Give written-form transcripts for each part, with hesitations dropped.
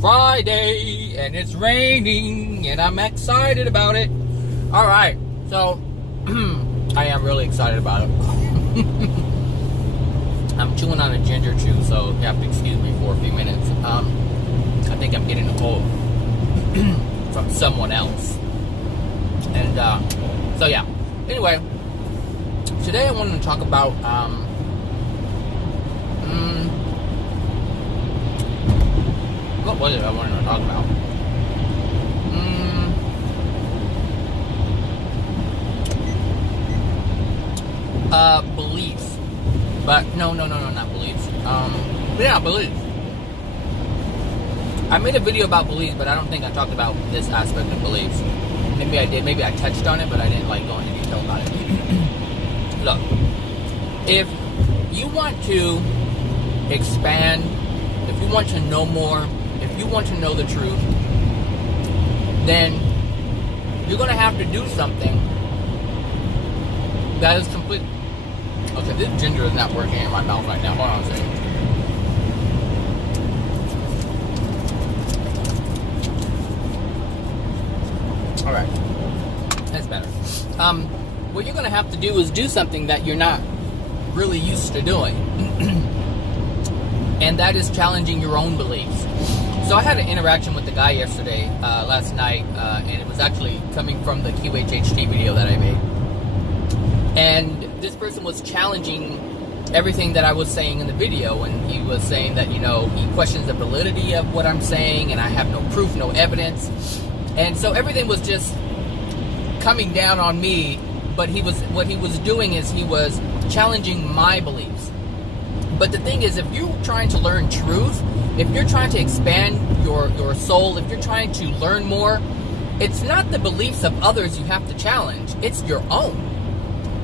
Friday and it's raining and I'm excited about it. Alright, so I am really excited about it. I'm chewing on a ginger chew, so you have to excuse me for a few minutes. I think I'm getting a cold from someone else. And so yeah. Anyway, today I wanted to talk about what was it I wanted to talk about? Beliefs. But no, not beliefs. Beliefs. I made a video about beliefs, but I don't think I talked about this aspect of beliefs. Maybe I did. Maybe I touched on it, but I didn't go into detail about it. Look, if you want to expand, if you want to know more, if you want to know the truth, then you're going to have to do something that is complete. Okay, this ginger is not working in my mouth right now. Hold on a second. Alright. That's better. What you're going to have to do is do something that you're not really used to doing. And that is challenging your own beliefs. So I had an interaction with the guy yesterday, last night, and it was actually coming from the QHHT video that I made. And this person was challenging everything that I was saying in the video, and he was saying that, he questions the validity of what I'm saying, and I have no proof, no evidence. And so everything was just coming down on me, but what he was doing is he was challenging my beliefs. But the thing is, if you're trying to learn truth, if you're trying to expand your soul, if you're trying to learn more, it's not the beliefs of others you have to challenge, it's your own.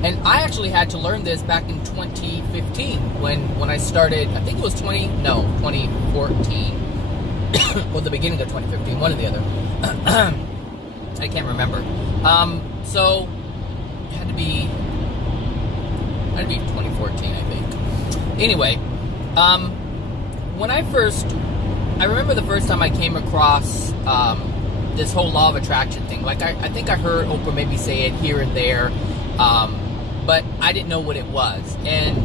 And I actually had to learn this back in 2015 when I started, I think it was 2014, or the beginning of 2015, one or the other. I can't remember. So it had to be 2014, I think. Anyway, when I remember the first time I came across this whole law of attraction thing. Like I think I heard Oprah maybe say it here and there, but I didn't know what it was. And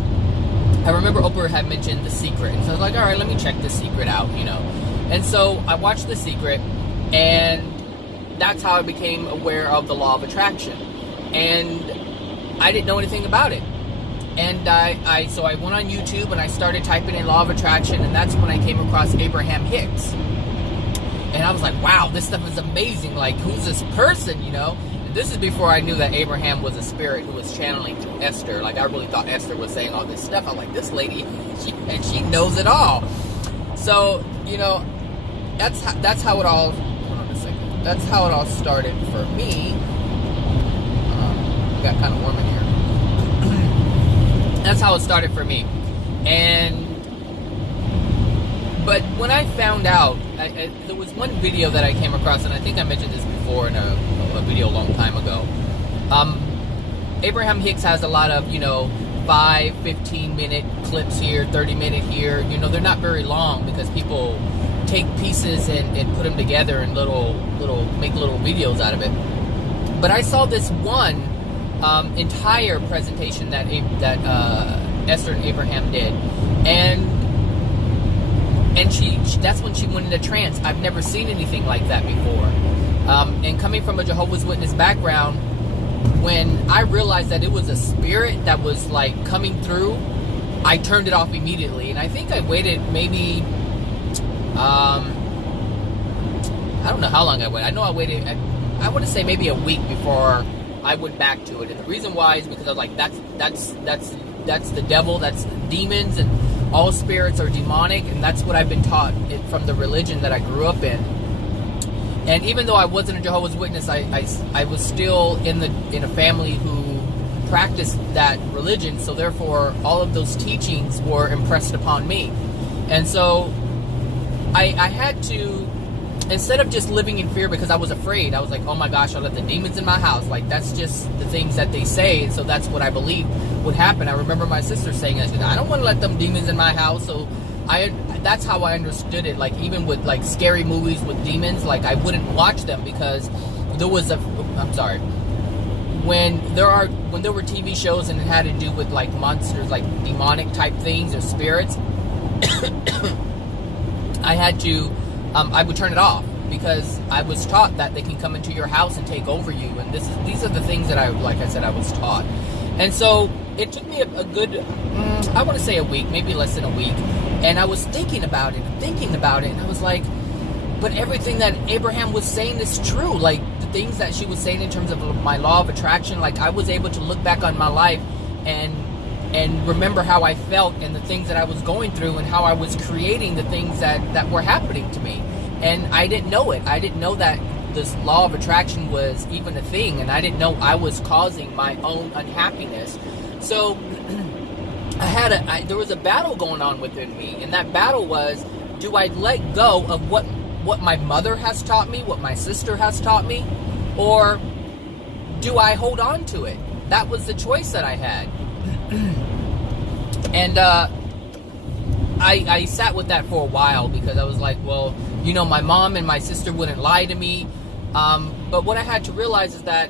I remember Oprah had mentioned The Secret, and so I was like, all right, let me check The Secret out, And so I watched The Secret, and that's how I became aware of the law of attraction. And I didn't know anything about it. And so I went on YouTube and I started typing in law of attraction, and that's when I came across Abraham Hicks. And I was like, wow, this stuff is amazing. Like, who's this person, And this is before I knew that Abraham was a spirit who was channeling through Esther. Like, I really thought Esther was saying all this stuff. I'm like, this lady, she knows it all. So, that's how it all, hold on a second. That's how it all started for me. It got kind of warm in here. That's how it started for me. But when I found out, there was one video that I came across, and I think I mentioned this before in a video a long time ago. Abraham Hicks has a lot of, 5, 15-minute clips here, 30-minute here. They're not very long because people take pieces and put them together and make little videos out of it. But I saw this one entire presentation that Esther and Abraham did, and that's when she went into trance. I've never seen anything like that before. And coming from a Jehovah's Witness background, when I realized that it was a spirit that was coming through, I turned it off immediately. And I think I waited maybe I don't know how long I waited. I know I waited, I want to say maybe a week before I went back to it. And the reason why is because I was like, that's the devil, that's demons, and all spirits are demonic, and that's what I've been taught from the religion that I grew up in. And even though I wasn't a Jehovah's Witness, I was still in a family who practiced that religion, so therefore all of those teachings were impressed upon me. And so I had to, instead of just living in fear because I was afraid, I was like, oh my gosh, I'll let the demons in my house. Like, that's just the things that they say, and so that's what I believe would happen. I remember my sister saying that. She said, I don't want to let them demons in my house. So that's how I understood it. Like, even with like scary movies with demons, like I wouldn't watch them because there was when there were TV shows and it had to do with like monsters, like demonic type things or spirits, I would turn it off because I was taught that they can come into your house and take over you, and these are the things that I was taught. And so it took me a good, I want to say a week, maybe less than a week, and I was thinking about it, and I was like, but everything that Abraham was saying is true. Like, the things that she was saying in terms of my law of attraction, like, I was able to look back on my life and remember how I felt and the things that I was going through and how I was creating the things that were happening to me. And I didn't know it. I didn't know that this law of attraction was even a thing, and I didn't know I was causing my own unhappiness. So there was a battle going on within me, and that battle was, do I let go of what my mother has taught me, what my sister has taught me, or do I hold on to it? That was the choice that I had. And I sat with that for a while because I was like, well, you know, my mom and my sister wouldn't lie to me. But what I had to realize is that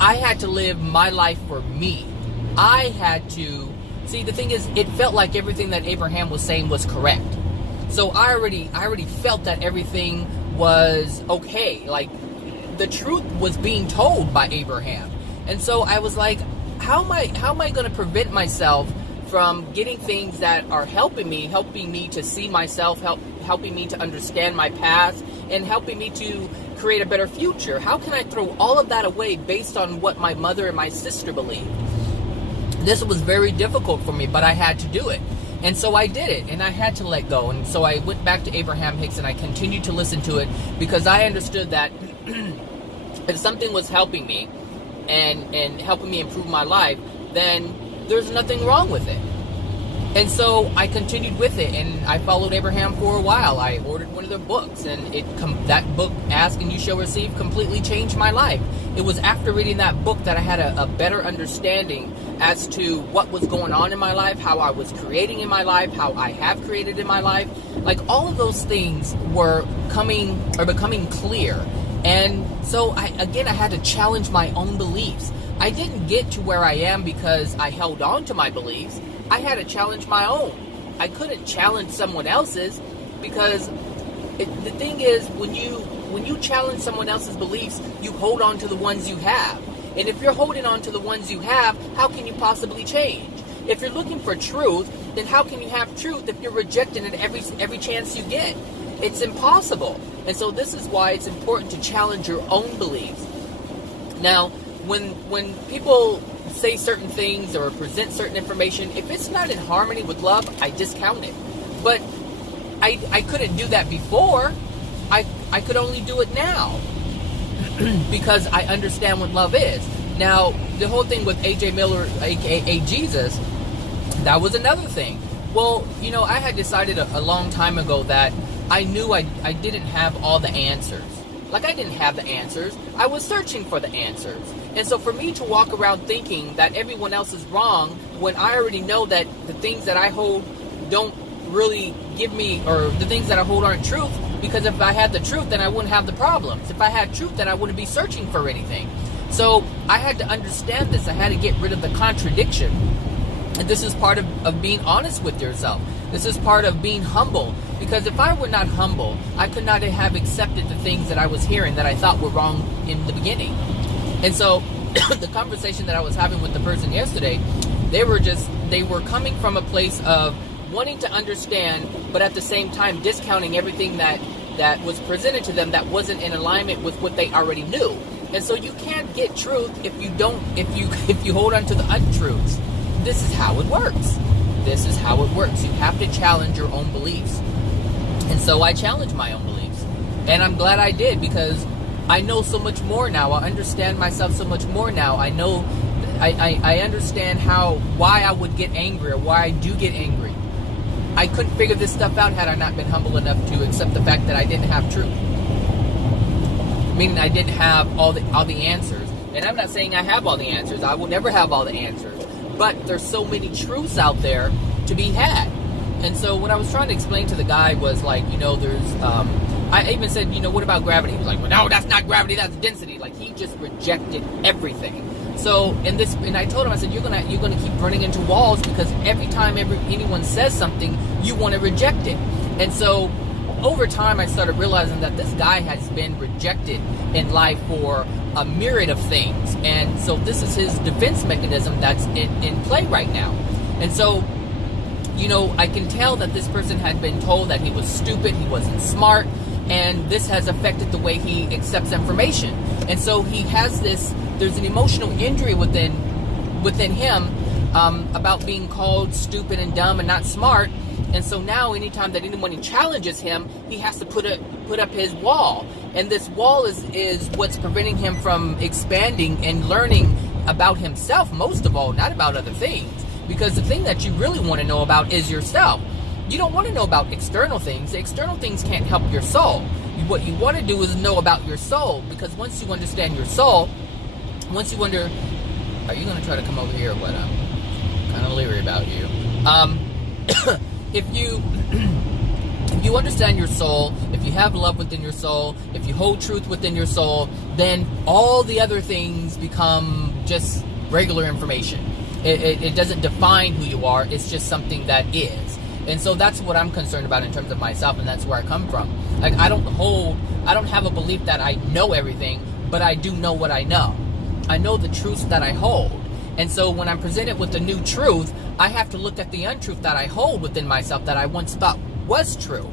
I had to live my life for me. I had to... See, the thing is, it felt like everything that Abraham was saying was correct. So I already felt that everything was okay. Like, the truth was being told by Abraham. And so I was like, how am I going to prevent myself from getting things that are helping me to see myself, helping me to understand my past, and helping me to create a better future? How can I throw all of that away based on what my mother and my sister believed? This was very difficult for me, but I had to do it. And so I did it, and I had to let go. And so I went back to Abraham Hicks, and I continued to listen to it because I understood that if something was helping me and helping me improve my life, then there's nothing wrong with it. And so I continued with it, and I followed Abraham for a while. I ordered one of their books, and that book, Ask and You Shall Receive, completely changed my life. It was after reading that book that I had a better understanding as to what was going on in my life, how I was creating in my life, how I have created in my life. Like, all of those things were becoming clear. And so I had to challenge my own beliefs. I didn't get to where I am because I held on to my beliefs. I had to challenge my own. I couldn't challenge someone else's because the thing is, when you challenge someone else's beliefs, you hold on to the ones you have. And if you're holding on to the ones you have, how can you possibly change? If you're looking for truth, then how can you have truth if you're rejecting it every chance you get? It's impossible. And so this is why it's important to challenge your own beliefs. Now, when people say certain things or present certain information, if it's not in harmony with love, I discount it. But I couldn't do that before. I could only do it now because I understand what love is. Now, the whole thing with A.J. Miller, a.k.a. Jesus, that was another thing. Well, you know, I had decided a long time ago that I knew I didn't have all the answers. Like, I didn't have the answers. I was searching for the answers. And so for me to walk around thinking that everyone else is wrong when I already know that the things that I hold don't really give me, or the things that I hold aren't truth, because if I had the truth, then I wouldn't have the problems. If I had truth, then I wouldn't be searching for anything. So I had to understand this. I had to get rid of the contradiction. And this is part of being honest with yourself. This is part of being humble. Because if I were not humble, I could not have accepted the things that I was hearing that I thought were wrong in the beginning. And so the conversation that I was having with the person yesterday, they were coming from a place of wanting to understand, but at the same time discounting everything that was presented to them that wasn't in alignment with what they already knew. And so you can't get truth if you hold on to the untruths. This is how it works. This is how it works. You have to challenge your own beliefs. And so I challenged my own beliefs. And I'm glad I did, because I know so much more now. I understand myself so much more now. I know, I understand why I would get angry, or why I do get angry. I couldn't figure this stuff out had I not been humble enough to accept the fact that I didn't have truth. Meaning I didn't have all the answers. And I'm not saying I have all the answers. I will never have all the answers. But there's so many truths out there to be had. And so what I was trying to explain to the guy was like, there's, I even said, what about gravity? He was like, well, no, that's not gravity, that's density. Like, he just rejected everything. So, and I told him, I said, you're gonna keep running into walls, because every time anyone says something, you want to reject it. And so, over time, I started realizing that this guy has been rejected in life for a myriad of things. And so this is his defense mechanism that's in play right now. And so, I can tell that this person had been told that he was stupid, he wasn't smart, and this has affected the way he accepts information. And so he has there's an emotional injury within him about being called stupid and dumb and not smart. And so now anytime that anyone challenges him, he has to put up his wall. And this wall is what's preventing him from expanding and learning about himself, most of all, not about other things. Because the thing that you really want to know about is yourself. You don't want to know about external things. The external things can't help your soul. What you want to do is know about your soul, because once you understand your soul, once you wonder, are you going to try to come over here or what? I'm kind of leery about you. If you understand your soul, if you have love within your soul, if you hold truth within your soul, then all the other things become just regular information. It doesn't define who you are. It's just something that is. And so that's what I'm concerned about in terms of myself, and that's where I come from. Like, I don't have a belief that I know everything, but I do know what I know. I know the truths that I hold. And so when I'm presented with a new truth, I have to look at the untruth that I hold within myself that I once thought was true.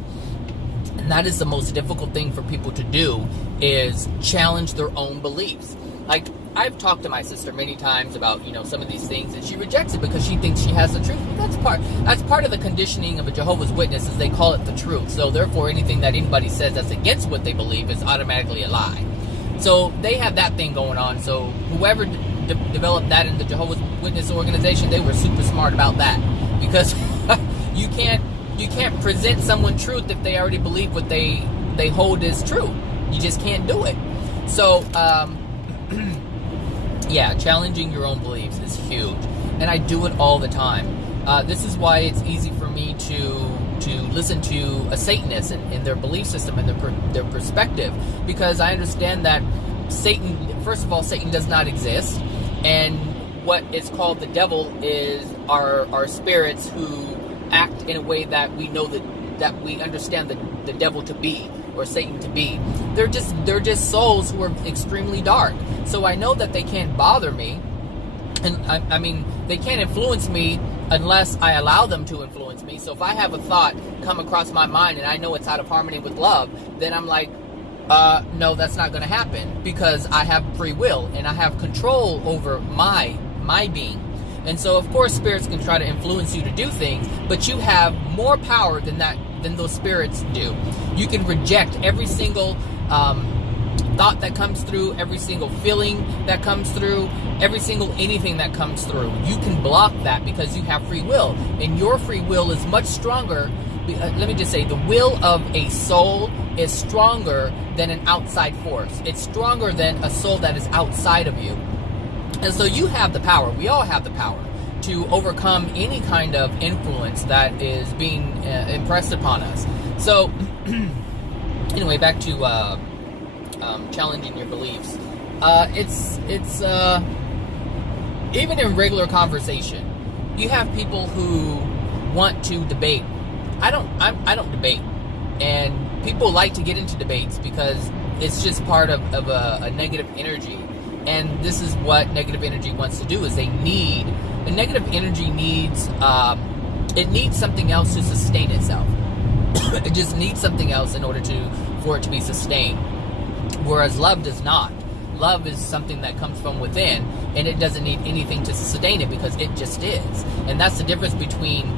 And that is the most difficult thing for people to do, is challenge their own beliefs. Like, I've talked to my sister many times about, some of these things, and she rejects it because she thinks she has the truth. But that's part of the conditioning of a Jehovah's Witness, is they call it the truth. So therefore, anything that anybody says that's against what they believe is automatically a lie. So they have that thing going on. So whoever developed that in the Jehovah's Witness organization, they were super smart about that, because you can't present someone truth if they already believe what they hold is true. You just can't do it. So yeah, challenging your own beliefs is huge, and I do it all the time. This is why it's easy for me to listen to a Satanist and their belief system and their perspective, because I understand that first of all, Satan does not exist, and what is called the devil is our spirits who act in a way that we know that we understand the devil to be, or Satan to be. They're just souls who are extremely dark. So I know that they can't bother me, and I mean, they can't influence me unless I allow them to influence me. So if I have a thought come across my mind and I know it's out of harmony with love, then I'm like, no, that's not going to happen, because I have free will and I have control over my being. And so, of course, spirits can try to influence you to do things, but you have more power than those spirits do. You can reject every single thought that comes through, every single feeling that comes through, every single anything that comes through. You can block that because you have free will, and your free will is much stronger. Let me just say, the will of a soul is stronger than an outside force. It's stronger than a soul that is outside of you. And so you have the power, we all have the power to overcome any kind of influence that is being impressed upon us. So, anyway, back to challenging your beliefs. It's even in regular conversation, you have people who want to debate. I don't debate, and people like to get into debates because it's just part of a negative energy. And this is what negative energy wants to do, is negative energy needs something else to sustain itself. It just needs something else in order for it to be sustained. Whereas love does not. Love is something that comes from within, and it doesn't need anything to sustain it because it just is. And that's the difference between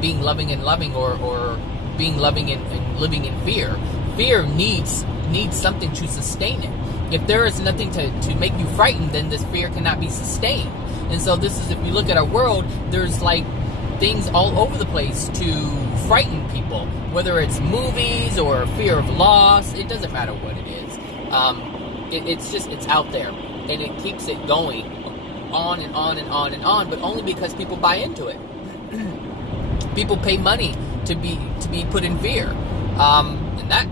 being loving and loving, or being loving and living in fear. Fear needs something to sustain it. If there is nothing to make you frightened, then this fear cannot be sustained. And so this is, if you look at our world, there's like things all over the place to frighten people, whether it's movies or fear of loss. It doesn't matter what it is. It's out there, and it keeps it going on and on and on and on, but only because people buy into it. People pay money to be put in fear. And that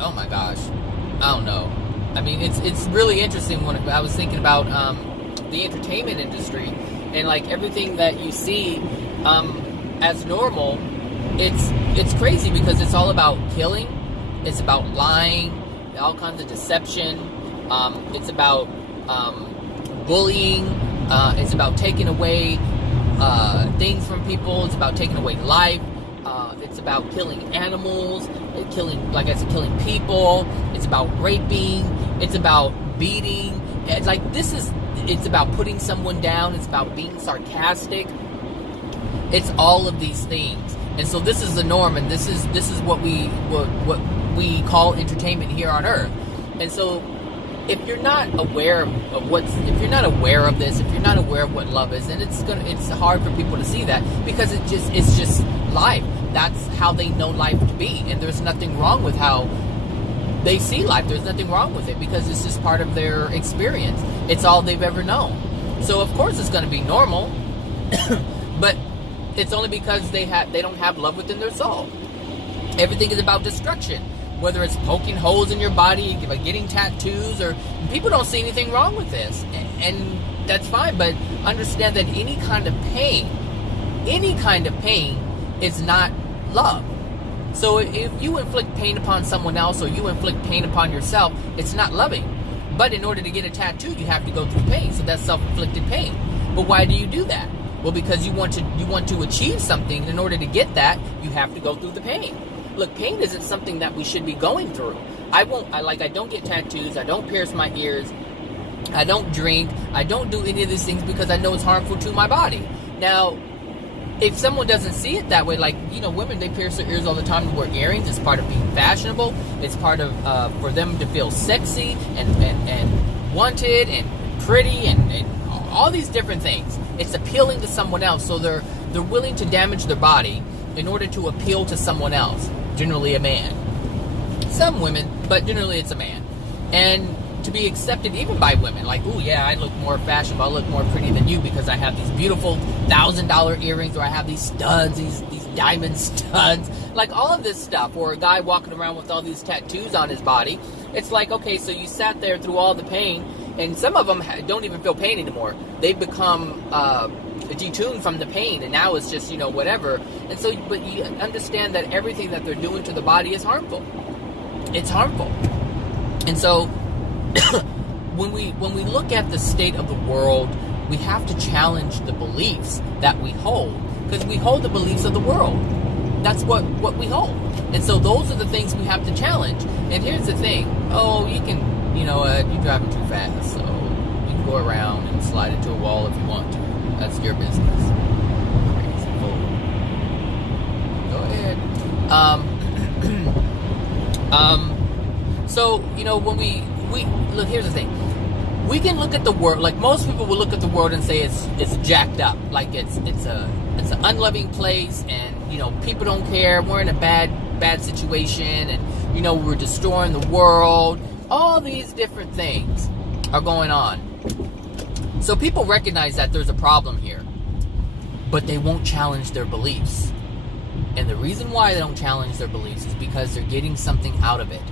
oh my gosh, I don't know. I mean, it's really interesting when I was thinking about the entertainment industry and like everything that you see as normal. It's crazy because it's all about killing, it's about lying, all kinds of deception. It's about bullying. It's about taking away things from people. It's about taking away life. It's about killing animals, killing people. It's about raping. It's about beating. It's about putting someone down. It's about being sarcastic. It's all of these things. And so this is the norm, and this is what we call entertainment here on Earth. And so if you're not aware of if you're not aware of this, if you're not aware of what love is, then it's hard for people to see that, because it's just life. That's how they know life to be, and there's nothing wrong with how they see life. There's nothing wrong with it, because it's just part of their experience. It's all they've ever known. So of course it's going to be normal, but it's only because they don't have love within their soul. Everything is about destruction. Whether it's poking holes in your body, like getting tattoos, or people don't see anything wrong with this, and that's fine. But understand that any kind of pain is not love. So if you inflict pain upon someone else, or you inflict pain upon yourself, it's not loving. But in order to get a tattoo, you have to go through pain. So that's self-inflicted pain. But why do you do that? Well, because you want to achieve something. In order to get that, you have to go through the pain. Look, pain isn't something that we should be going through. I don't get tattoos. I don't pierce my ears. I don't drink. I don't do any of these things because I know it's harmful to my body. Now, if someone doesn't see it that way, like, women, they pierce their ears all the time to wear earrings. It's part of being fashionable. It's part of, for them to feel sexy and wanted and pretty and all these different things. It's appealing to someone else. So they're willing to damage their body in order to appeal to someone else. Generally a man. Some women, but generally it's a man. And to be accepted even by women, like, oh yeah, I look more fashionable, I look more pretty than you because I have these beautiful $1,000 earrings, or I have these studs, these diamond studs, like all of this stuff, or a guy walking around with all these tattoos on his body. It's like, okay, so you sat there through all the pain, and some of them don't even feel pain anymore. They've become detuned from the pain, and now it's just, whatever. And so, but you understand that everything that they're doing to the body is harmful. It's harmful. And so when we look at the state of the world, we have to challenge the beliefs that we hold, because we hold the beliefs of the world. That's what we hold. And so those are the things we have to challenge. And here's the thing. Oh, you can, you're driving too fast, so you can go around and slide into a wall if you want to. That's your business. Crazy fool. Go ahead. So, when we look, here's the thing. We can look at the world, like most people will look at the world and say it's jacked up, like it's an unloving place, and people don't care. We're in a bad situation, and we're destroying the world. All these different things are going on. So people recognize that there's a problem here, but they won't challenge their beliefs. And the reason why they don't challenge their beliefs is because they're getting something out of it.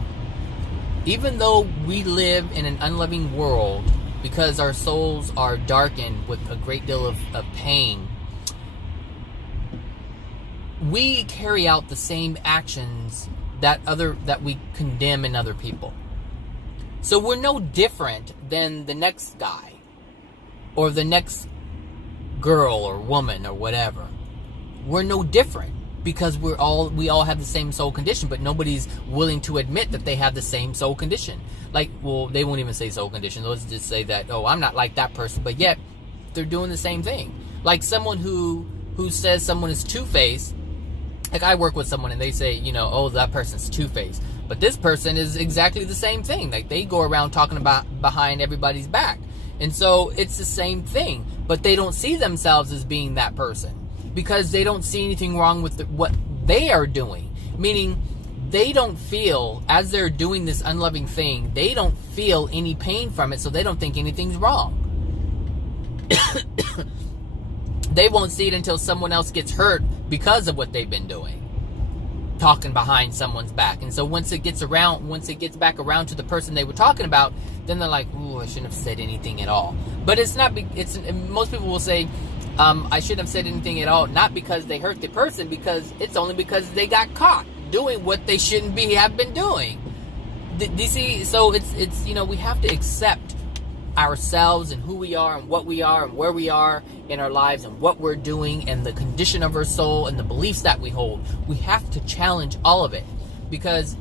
Even though we live in an unloving world, because our souls are darkened with a great deal of pain, we carry out the same actions that we condemn in other people. So we're no different than the next guy, or the next girl or woman or whatever. We're no different, because we all have the same soul condition, but nobody's willing to admit that they have the same soul condition. Like, well, they won't even say soul condition. They'll just say that, oh, I'm not like that person, but yet they're doing the same thing. Like someone who says someone is two-faced. Like, I work with someone and they say, oh, that person's two-faced. But this person is exactly the same thing. Like, they go around talking about behind everybody's back. And so it's the same thing, but they don't see themselves as being that person, because they don't see anything wrong with what they are doing. Meaning, they don't feel, as they're doing this unloving thing, they don't feel any pain from it, so they don't think anything's wrong. They won't see it until someone else gets hurt because of what they've been doing, talking behind someone's back. And so once it gets back around to the person they were talking about, then they're like, ooh, I shouldn't have said anything at all. But it's not, most people will say, I shouldn't have said anything at all, not because they hurt the person, because it's only because they got caught doing what they shouldn't have been doing. Do you see? So it's we have to accept ourselves and who we are and what we are and where we are in our lives and what we're doing and the condition of our soul and the beliefs that we hold. We have to challenge all of it, because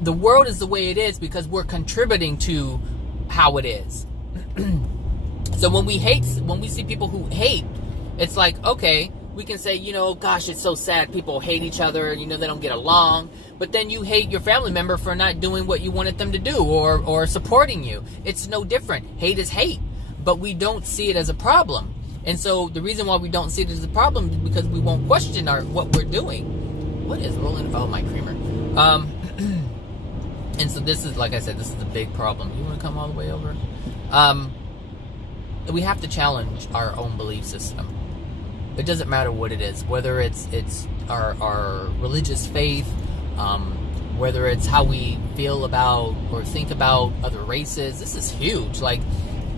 the world is the way it is because we're contributing to how it is. So when we see people who hate, it's like, okay, we can say, gosh, it's so sad people hate each other, they don't get along. But then you hate your family member for not doing what you wanted them to do or supporting you. It's no different. Hate is hate. But we don't see it as a problem. And so the reason why we don't see it as a problem is because we won't question what we're doing. What is rolling? Oh, my creamer. And so this is, like I said, this is a big problem. You want to come all the way over? We have to challenge our own belief system. It doesn't matter what it is, whether it's our religious faith, whether it's how we feel about or think about other races. This is huge. Like,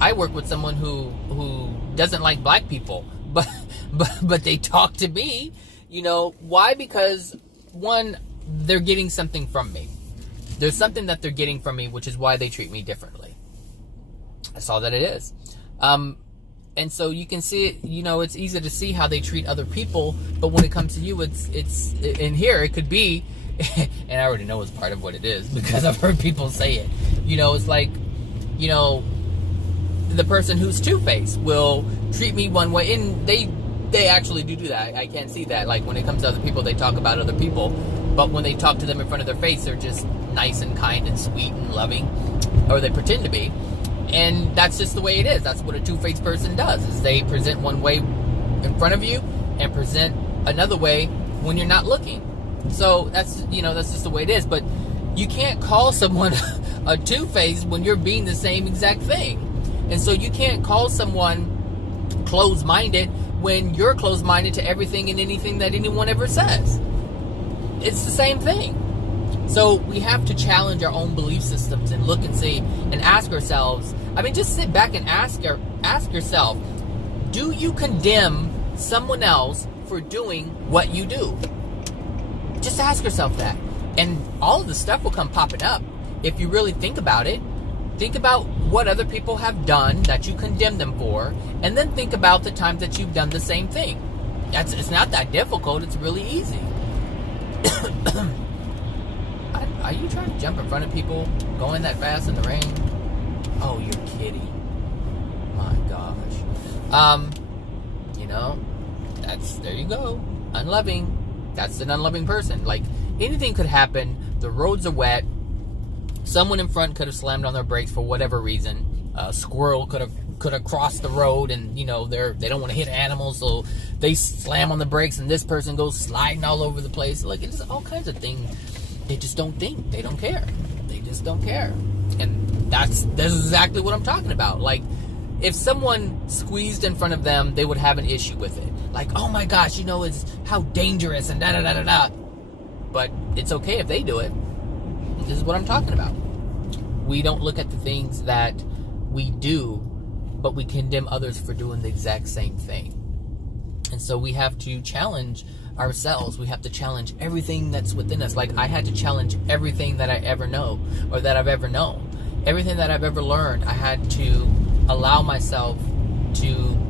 I work with someone who doesn't like black people, but they talk to me. Why? Because one, they're getting something from me. There's something that they're getting from me, which is why they treat me differently. That's all that it is. And so you can see it, it's easy to see how they treat other people, but when it comes to you, it's in here, it could be, and I already know it's part of what it is, because I've heard people say it, it's like, the person who's two-faced will treat me one way, and they actually do that. I can't see that. Like, when it comes to other people, they talk about other people, but when they talk to them in front of their face, they're just nice and kind and sweet and loving, or they pretend to be. And that's just the way it is. That's what a two-faced person does, is they present one way in front of you and present another way when you're not looking. So that's just the way it is. But you can't call someone a two-faced when you're being the same exact thing. And so you can't call someone closed-minded when you're closed-minded to everything and anything that anyone ever says. It's the same thing. So we have to challenge our own belief systems and look and see and ask ourselves. Just sit back and ask yourself, do you condemn someone else for doing what you do? Just ask yourself that. And all of the stuff will come popping up if you really think about it. Think about what other people have done that you condemn them for, and then think about the times that you've done the same thing. It's not that difficult. It's really easy. Are you trying to jump in front of people going that fast in the rain? Oh, you're kidding. My gosh. There you go. Unloving. That's an unloving person. Like, anything could happen. The roads are wet. Someone in front could have slammed on their brakes for whatever reason. A squirrel could have crossed the road, and they don't want to hit animals, so they slam on the brakes, and this person goes sliding all over the place. Like, it's all kinds of things. They just don't think. They don't care. They just don't care. And that's exactly what I'm talking about. Like, if someone squeezed in front of them, they would have an issue with it. Like, oh my gosh, it's how dangerous and da-da-da-da-da. But it's okay if they do it. This is what I'm talking about. We don't look at the things that we do, but we condemn others for doing the exact same thing. And so we have to challenge ourselves. We have to challenge everything that's within us. Like, I had to challenge everything that I ever know, or that I've ever known. Everything that I've ever learned, I had to allow myself to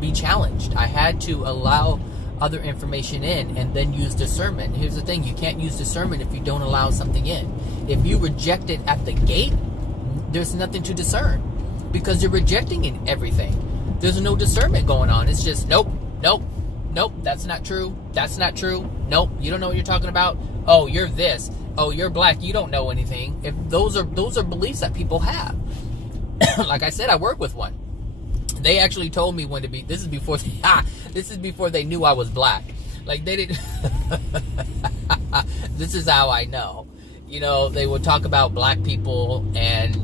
be challenged. I had to allow other information in and then use discernment. Here's the thing, you can't use discernment if you don't allow something in. If you reject it at the gate, there's nothing to discern, because you're rejecting in everything. There's no discernment going on. It's just nope, that's not true, nope, you don't know what you're talking about, oh, you're this, oh, you're black, you don't know anything. If those are beliefs that people have. Like I said, I work with one. They actually told me when to be. This is before they knew I was black. Like, they didn't. This is how I know. They would talk about black people, and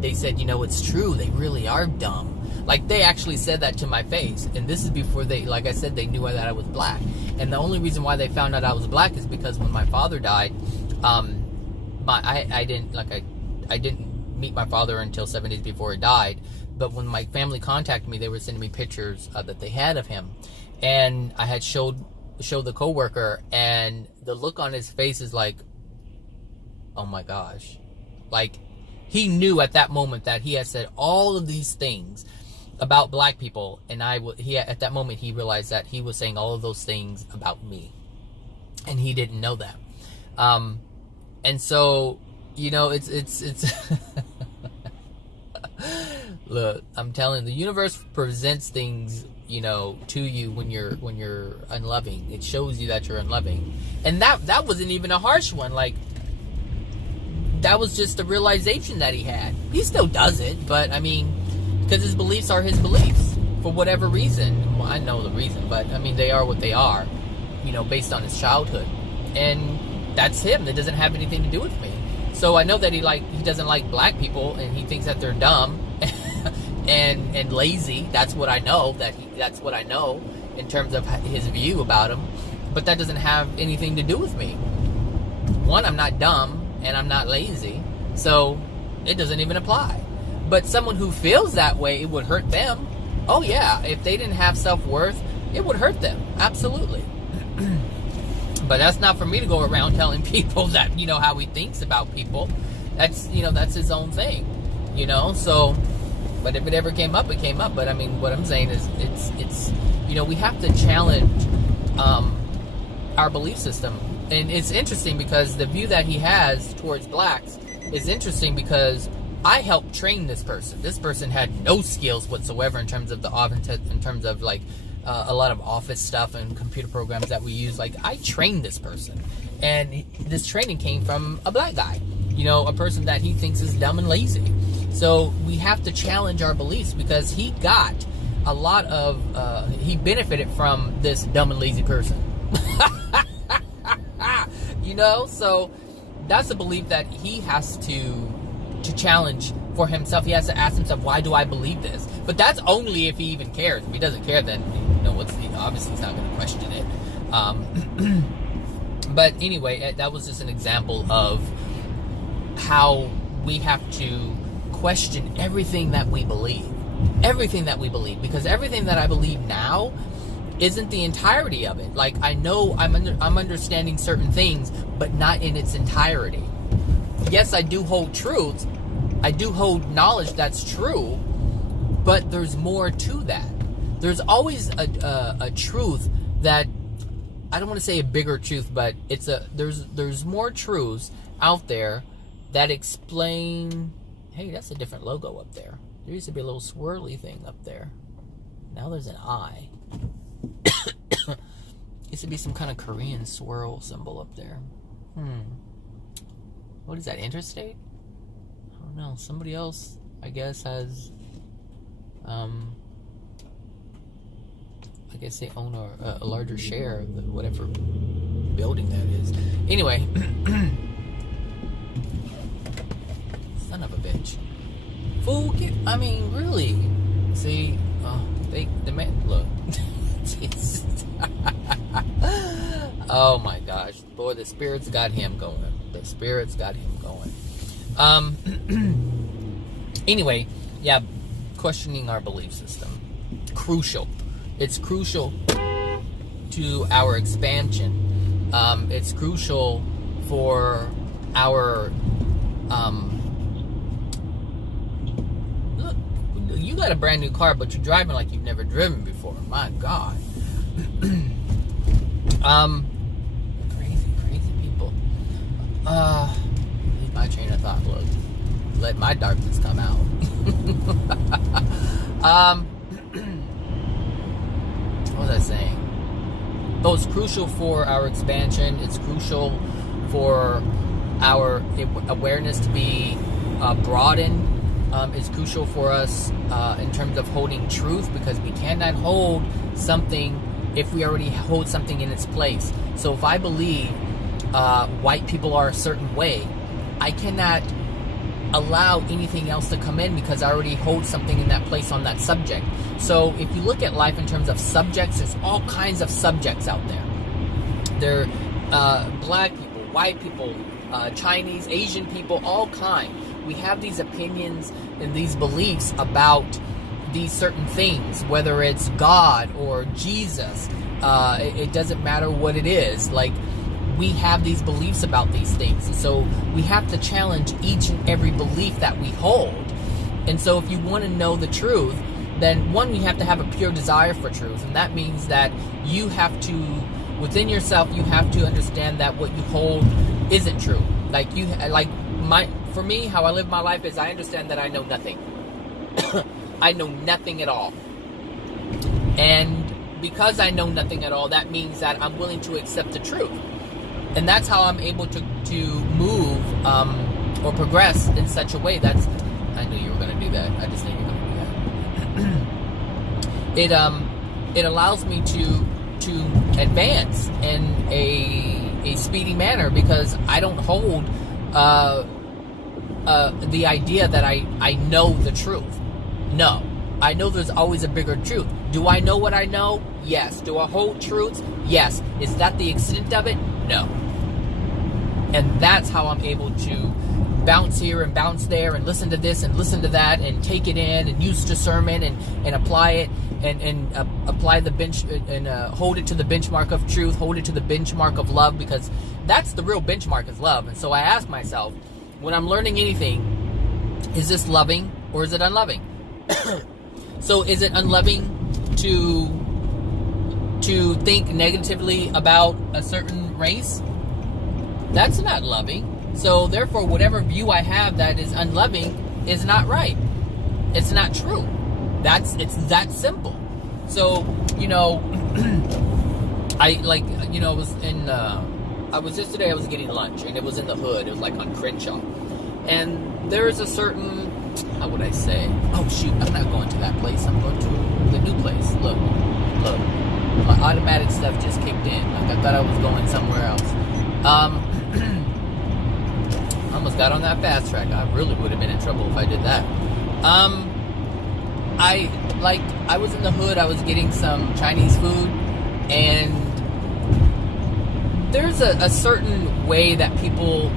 they said, it's true, they really are dumb. Like, they actually said that to my face. And this is before they, like I said, they knew that I was black. And the only reason why they found out I was black is because when my father died, I didn't meet my father until 7 days before he died. But when my family contacted me, they were sending me pictures that they had of him. And I had showed the coworker, and the look on his face is like, oh my gosh. Like, he knew at that moment that he had said all of these things about black people, and at that moment he realized that he was saying all of those things about me, and he didn't know that. And so, you know, it's look, I'm telling you, the universe presents things, you know, to you when you're unloving. It shows you that you're unloving. And that wasn't even a harsh one. Like, that was just a realization that he had. He still does it, but I mean, because his beliefs are his beliefs for whatever reason. Well, I know the reason, but I mean, they are what they are, you know, based on his childhood. And that's him. That doesn't have anything to do with me. So I know that he doesn't like black people, and he thinks that they're dumb and lazy. That's what I know. That's what I know in terms of his view about them. But that doesn't have anything to do with me. One, I'm not dumb, and I'm not lazy, so it doesn't even apply. But someone who feels that way, it would hurt them. Oh yeah, if they didn't have self-worth, it would hurt them. Absolutely. But that's not for me to go around telling people that, you know, how he thinks about people. That's, you know, that's his own thing, you know. So, but if it ever came up, it came up. But I mean, what I'm saying is, it's you know, we have to challenge our belief system. And it's interesting because the view that he has towards blacks is interesting because I helped train this person. This person had no skills whatsoever in terms of like a lot of office stuff and computer programs that we use. Like, I trained this person, and this training came from a black guy, you know, a person that he thinks is dumb and lazy. So we have to challenge our beliefs because he got a lot of he benefited from this dumb and lazy person. You know, so that's a belief that he has to challenge for himself. He has to ask himself, why do I believe this? But that's only if he even cares. If he doesn't care, then, you know, obviously he's not going to question it. But anyway, that was just an example of how we have to question everything that we believe. Everything that we believe. Because everything that I believe now isn't the entirety of it. Like, I know I'm understanding certain things, but not in its entirety. Yes, I do hold truths. I do hold knowledge that's true, but there's more to that. There's always a truth that, I don't want to say a bigger truth, but there's more truths out there that explain. Hey, that's a different logo up there. There used to be a little swirly thing up there. Now there's an eye. Used to be some kind of Korean swirl symbol up there. What is that, interstate? I don't know. Somebody else, I guess, has I guess they own a larger share of whatever building that is. Anyway. Son of a bitch. Fool, I mean, really. See, the man, look. Oh my gosh. Boy, the spirits got him going. The spirits got him going. Anyway, yeah, questioning our belief system. Crucial. It's crucial to our expansion. It's crucial for our look, you got a brand new car, but you're driving like you've never driven before. My God. Crazy people. Leave my train of thought. Look, let my darkness come out. What was I saying? Oh, it's crucial for our expansion. It's crucial for our awareness to be broadened. It's crucial for us in terms of holding truth, because we cannot hold something if we already hold something in its place. So if I believe white people are a certain way, I cannot allow anything else to come in, because I already hold something in that place on that subject. So if you look at life in terms of subjects, there's all kinds of subjects out there. There are black people, white people, Chinese, Asian people, all kind. We have these opinions and these beliefs about these certain things, whether it's God or Jesus. It doesn't matter what it is. Like, we have these beliefs about these things. And so we have to challenge each and every belief that we hold. And so if you want to know the truth, then one, we have to have a pure desire for truth. And that means that you have to, within yourself, you have to understand that what you hold isn't true. For me, how I live my life is I understand that I know nothing. I know nothing at all. And because I know nothing at all, that means that I'm willing to accept the truth. And that's how I'm able to move or progress in such a way. I knew you were going to do that. I just knew you were going to do that. It allows me to advance in a speedy manner, because I don't hold the idea that I know the truth. No. I know there's always a bigger truth. Do I know what I know? Yes. Do I hold truths? Yes. Is that the extent of it? No. And that's how I'm able to bounce here and bounce there and listen to this and listen to that and take it in and use discernment and apply it and apply the bench and hold it to the benchmark of truth, hold it to the benchmark of love, because that's the real benchmark, is love. And so I ask myself, when I'm learning anything, is this loving or is it unloving? So is it unloving to think negatively about a certain race? That's not loving. So therefore, whatever view I have that is unloving is not right. It's not true. It's that simple. So, I was yesterday, I was getting lunch, and it was in the hood. It was like on Crenshaw. And there is a certain, how would I say? Oh shoot, I'm not going to that place. I'm going to the new place. Look. My automatic stuff just kicked in. Like, I thought I was going somewhere else. Almost got on that fast track. I really would have been in trouble if I did that. I was in the hood. I was getting some Chinese food, and there's a certain way that people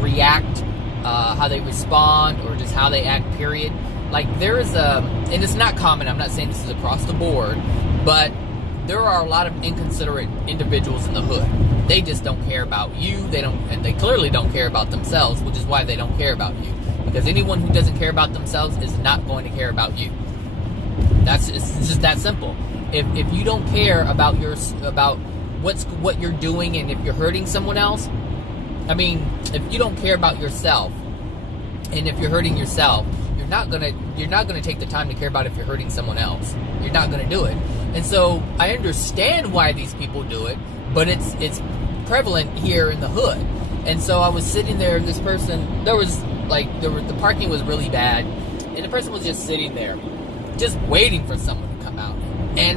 react, how they respond, or just how they act, period. Like, there is and it's not common, I'm not saying this is across the board, but there are a lot of inconsiderate individuals in the hood. They just don't care about you. And they clearly don't care about themselves, which is why they don't care about you. Because anyone who doesn't care about themselves is not going to care about you. It's just that simple. If you don't care about what you're doing, and if you're hurting someone else, I mean, if you don't care about yourself, and if you're hurting yourself, you're not gonna take the time to care about if you're hurting someone else. You're not gonna do it. And so I understand why these people do it, but it's prevalent here in the hood. And so I was sitting there, and this person, the parking was really bad, and the person was just sitting there, just waiting for someone to come out.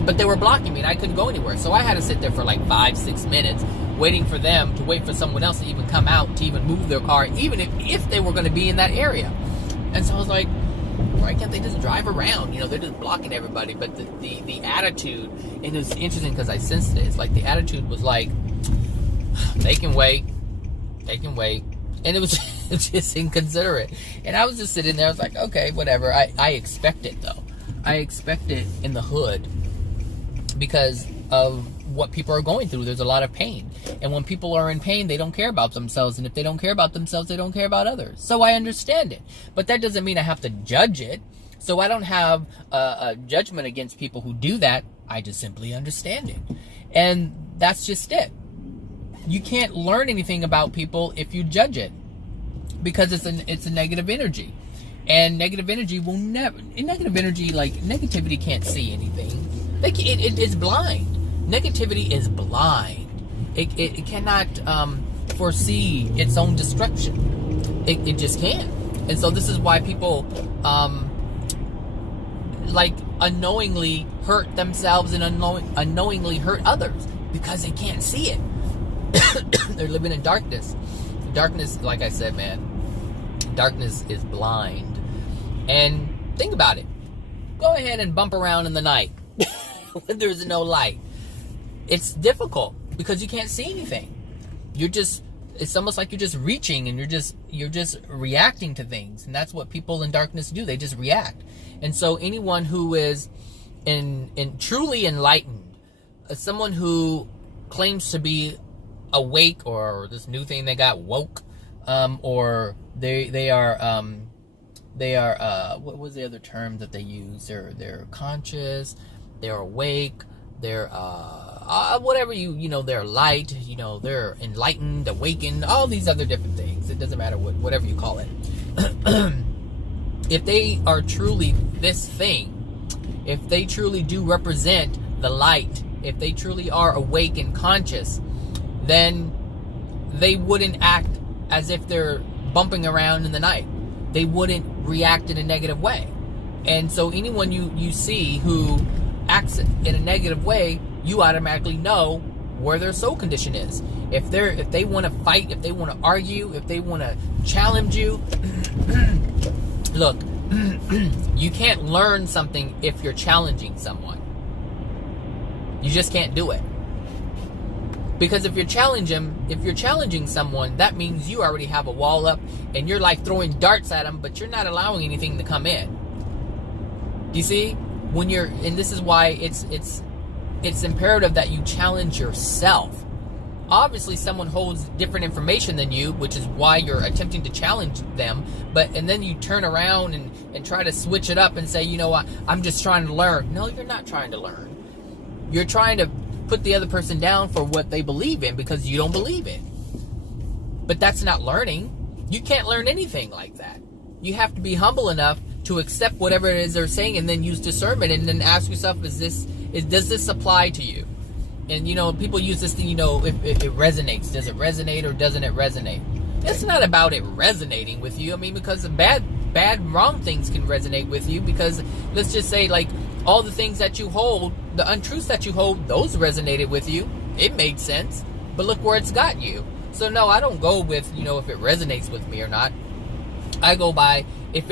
But they were blocking me, and I couldn't go anywhere. So I had to sit there for like 5-6 minutes, waiting for them to wait for someone else to even come out, to even move their car, even if they were going to be in that area. And so I was like, why can't they just drive around? They're just blocking everybody. But the attitude, and it was interesting because I sensed it. It's like the attitude was like, they can wait. And it was just inconsiderate. And I was just sitting there. I was like, okay, whatever. I expect it, though. I expect it in the hood because of what people are going through. There's a lot of pain. And when people are in pain, they don't care about themselves. And if they don't care about themselves, they don't care about others. So I understand it. But that doesn't mean I have to judge it. So I don't have a judgment against people who do that. I just simply understand it. And that's just it. You can't learn anything about people if you judge it, because it's a negative energy. And negative energy will never... Negative energy, like, negativity can't see anything. It's blind. Negativity is blind. It cannot foresee its own destruction. It just can't. And so this is why people unknowingly hurt themselves and unknowingly hurt others, because they can't see it. They're living in darkness. Darkness, like I said, man, Darkness is blind. And think about it. Go ahead and bump around in the night when there's no light. It's difficult because you can't see anything. It's almost like you're just reaching and you're just reacting to things. And that's what people in darkness do. They just react. And so anyone who is in truly enlightened, someone who claims to be awake, or this new thing they got, woke, or they are what was the other term that they use? They're conscious, they're awake, they're whatever they're light, they're enlightened, awakened, all these other different things. It doesn't matter whatever you call it. If they are truly this thing, if they truly do represent the light, if they truly are awake and conscious, then they wouldn't act as if they're bumping around in the night. They wouldn't react in a negative way. And so anyone you see who acts in a negative way, you automatically know where their soul condition is. If they want to fight, if they want to argue, if they want to challenge you, look, you can't learn something if you're challenging someone. You just can't do it. Because if you're challenging someone, that means you already have a wall up and you're like throwing darts at them, but you're not allowing anything to come in. Do you see? And this is why it's imperative that you challenge yourself. Obviously, someone holds different information than you, which is why you're attempting to challenge them. And then you turn around and try to switch it up and say, you know what, I'm just trying to learn. No, you're not trying to learn. You're trying to put the other person down for what they believe in because you don't believe it. But that's not learning. You can't learn anything like that. You have to be humble enough to accept whatever it is they're saying and then use discernment and then ask yourself, does this apply to you? And people use this thing, if it resonates. Does it resonate or doesn't it resonate? It's not about it resonating with you. I mean, because wrong things can resonate with you, because let's just say, like, all the things that you hold, the untruths that you hold, those resonated with you. It made sense. But look where it's got you. So no, I don't go with, if it resonates with me or not. I go by if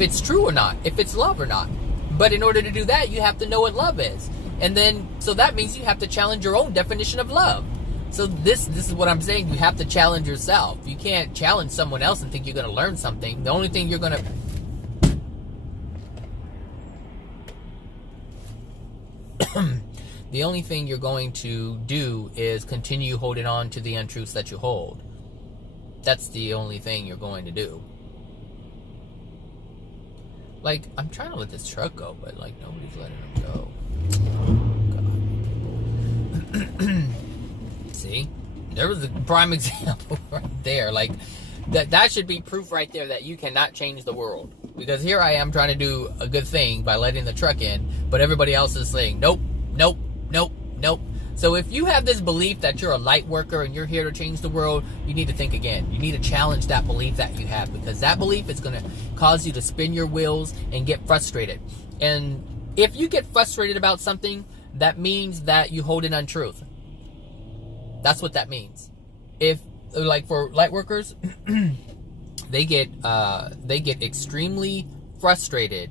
it's true or not, if it's love or not. But in order to do that, you have to know what love is. And then, so that means you have to challenge your own definition of love. So this is what I'm saying. You have to challenge yourself. You can't challenge someone else and think you're going to learn something. The only thing you're going to... The only thing you're going to do is continue holding on to the untruths that you hold. That's the only thing you're going to do. Like, I'm trying to let this truck go, but, like, nobody's letting him go. Oh, God. See? There was a prime example right there. Like, that should be proof right there that you cannot change the world. Because here I am trying to do a good thing by letting the truck in, but everybody else is saying, nope, nope, nope, nope. So if you have this belief that you're a light worker and you're here to change the world, you need to think again. You need to challenge that belief that you have, because that belief is going to cause you to spin your wheels and get frustrated. And if you get frustrated about something, that means that you hold an untruth. That's what that means. If, like, for light workers, they get extremely frustrated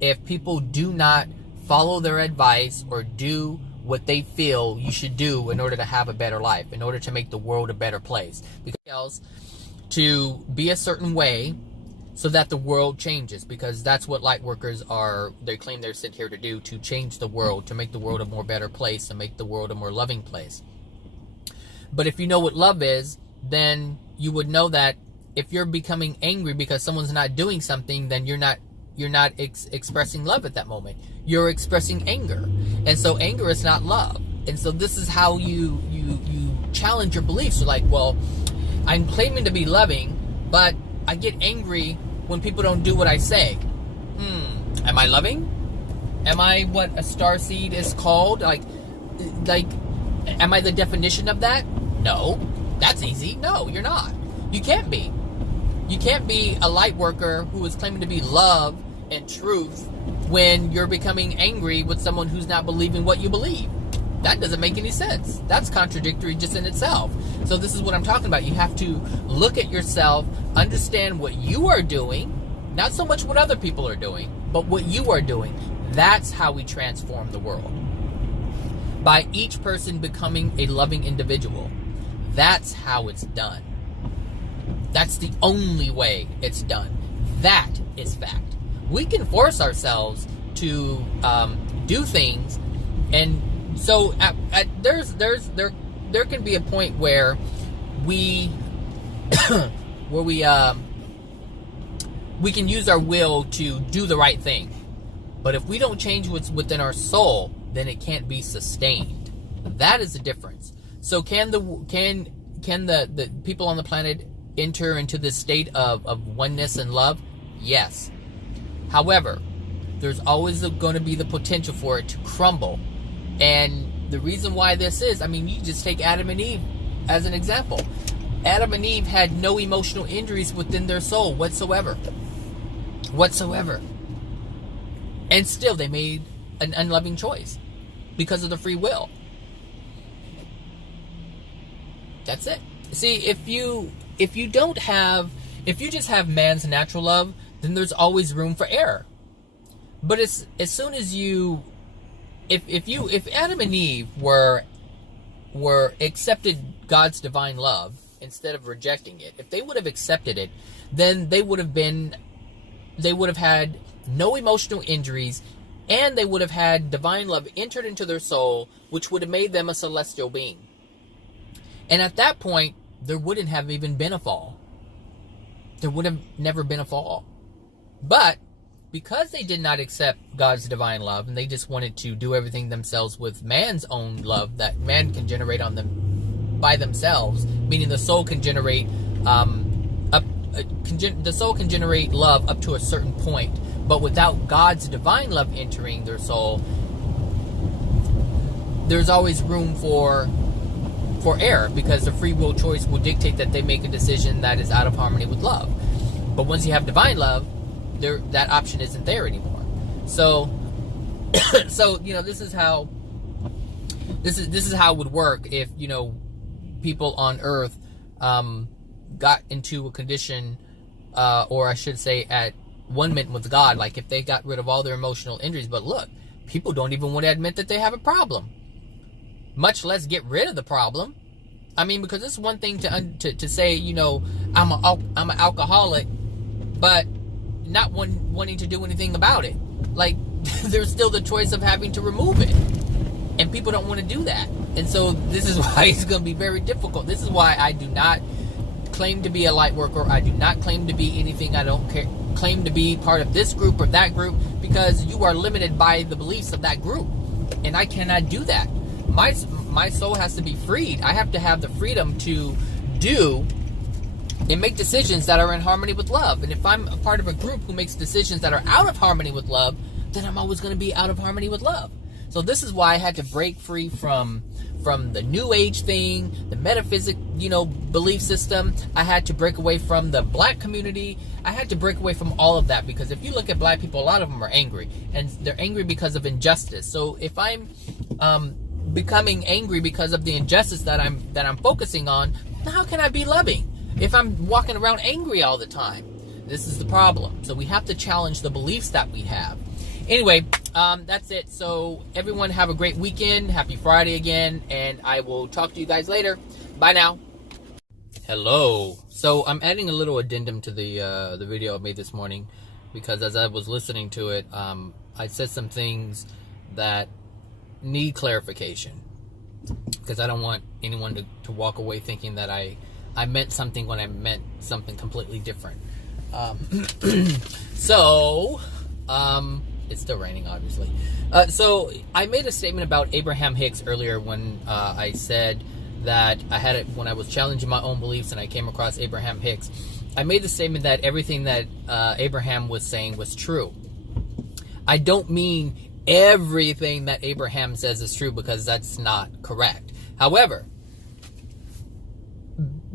if people do not follow their advice or do what they feel you should do in order to have a better life, in order to make the world a better place. Because to be a certain way so that the world changes, because that's what light workers are. They claim they're sent here to do, to change the world, to make the world a more better place, and make the world a more loving place. But if you know what love is, then you would know that if you're becoming angry because someone's not doing something, then you're not expressing love at that moment. You're expressing anger. And so anger is not love. And so this is how you challenge your beliefs. You're like, well, I'm claiming to be loving, but I get angry when people don't do what I say. Am I loving? Am I what a starseed is called? Like, am I the definition of that? No. That's easy. No, you're not. You can't be. You can't be a light worker who is claiming to be love and truth when you're becoming angry with someone who's not believing what you believe. That doesn't make any sense. That's contradictory just in itself. So this is what I'm talking about. You have to look at yourself, understand what you are doing, not so much what other people are doing, but what you are doing. That's how we transform the world. By each person becoming a loving individual. That's how it's done. That's the only way it's done. That is fact. We can force ourselves to do things, and so there can be a point where we we can use our will to do the right thing. But if we don't change what's within our soul, then it can't be sustained. That is the difference. So can the people on the planet enter into this state of oneness and love? Yes. However, there's always going to be the potential for it to crumble. And the reason why this is, I mean, you just take Adam and Eve as an example. Adam and Eve had no emotional injuries within their soul whatsoever. And still they made an unloving choice because of the free will. That's it. See, if you just have man's natural love, then there's always room for error. But as soon as if Adam and Eve were accepted God's divine love instead of rejecting it, if they would have accepted it, then they would have had no emotional injuries, and they would have had divine love entered into their soul, which would have made them a celestial being. And at that point, there wouldn't have even been a fall. There would have never been a fall. But because they did not accept God's divine love, and they just wanted to do everything themselves with man's own love that man can generate on them by themselves, meaning the soul can generate the soul can generate love up to a certain point, but without God's divine love entering their soul, there's always room for error, because the free will choice will dictate that they make a decision that is out of harmony with love. But once you have divine love, that option isn't there anymore. So this is how it would work if people on Earth got into a condition, or I should say at one minute with God, like if they got rid of all their emotional injuries. But look, people don't even want to admit that they have a problem, much less get rid of the problem. I mean, because it's one thing to say, I'm an alcoholic, but not wanting to do anything about it. Like, there's still the choice of having to remove it, and people don't want to do that. And so this is why it's going to be very difficult. This is why I do not claim to be a light worker. I do not claim to be anything. I don't claim to be part of this group or that group, because you are limited by the beliefs of that group, and I cannot do that. My soul has to be freed. I have to have the freedom to do and make decisions that are in harmony with love. And if I'm a part of a group who makes decisions that are out of harmony with love, then I'm always going to be out of harmony with love. So this is why I had to break free from the New Age thing, the metaphysics, belief system. I had to break away from the black community. I had to break away from all of that, because if you look at black people, a lot of them are angry, and they're angry because of injustice. So if I'm becoming angry because of the injustice that I'm focusing on, how can I be loving if I'm walking around angry all the time? This is the problem. So we have to challenge the beliefs that we have. Anyway, that's it. So everyone have a great weekend. Happy Friday again, and I will talk to you guys later. Bye now. Hello. So I'm adding a little addendum to the video I made this morning, because as I was listening to it, I said some things that need clarification, because I don't want anyone to walk away thinking that I meant something when I meant something completely different. It's still raining, obviously. So I made a statement about Abraham Hicks earlier when I said that I had it when I was challenging my own beliefs, and I came across Abraham Hicks. I made the statement that everything that Abraham was saying was true. I don't mean everything that Abraham says is true, because that's not correct. However,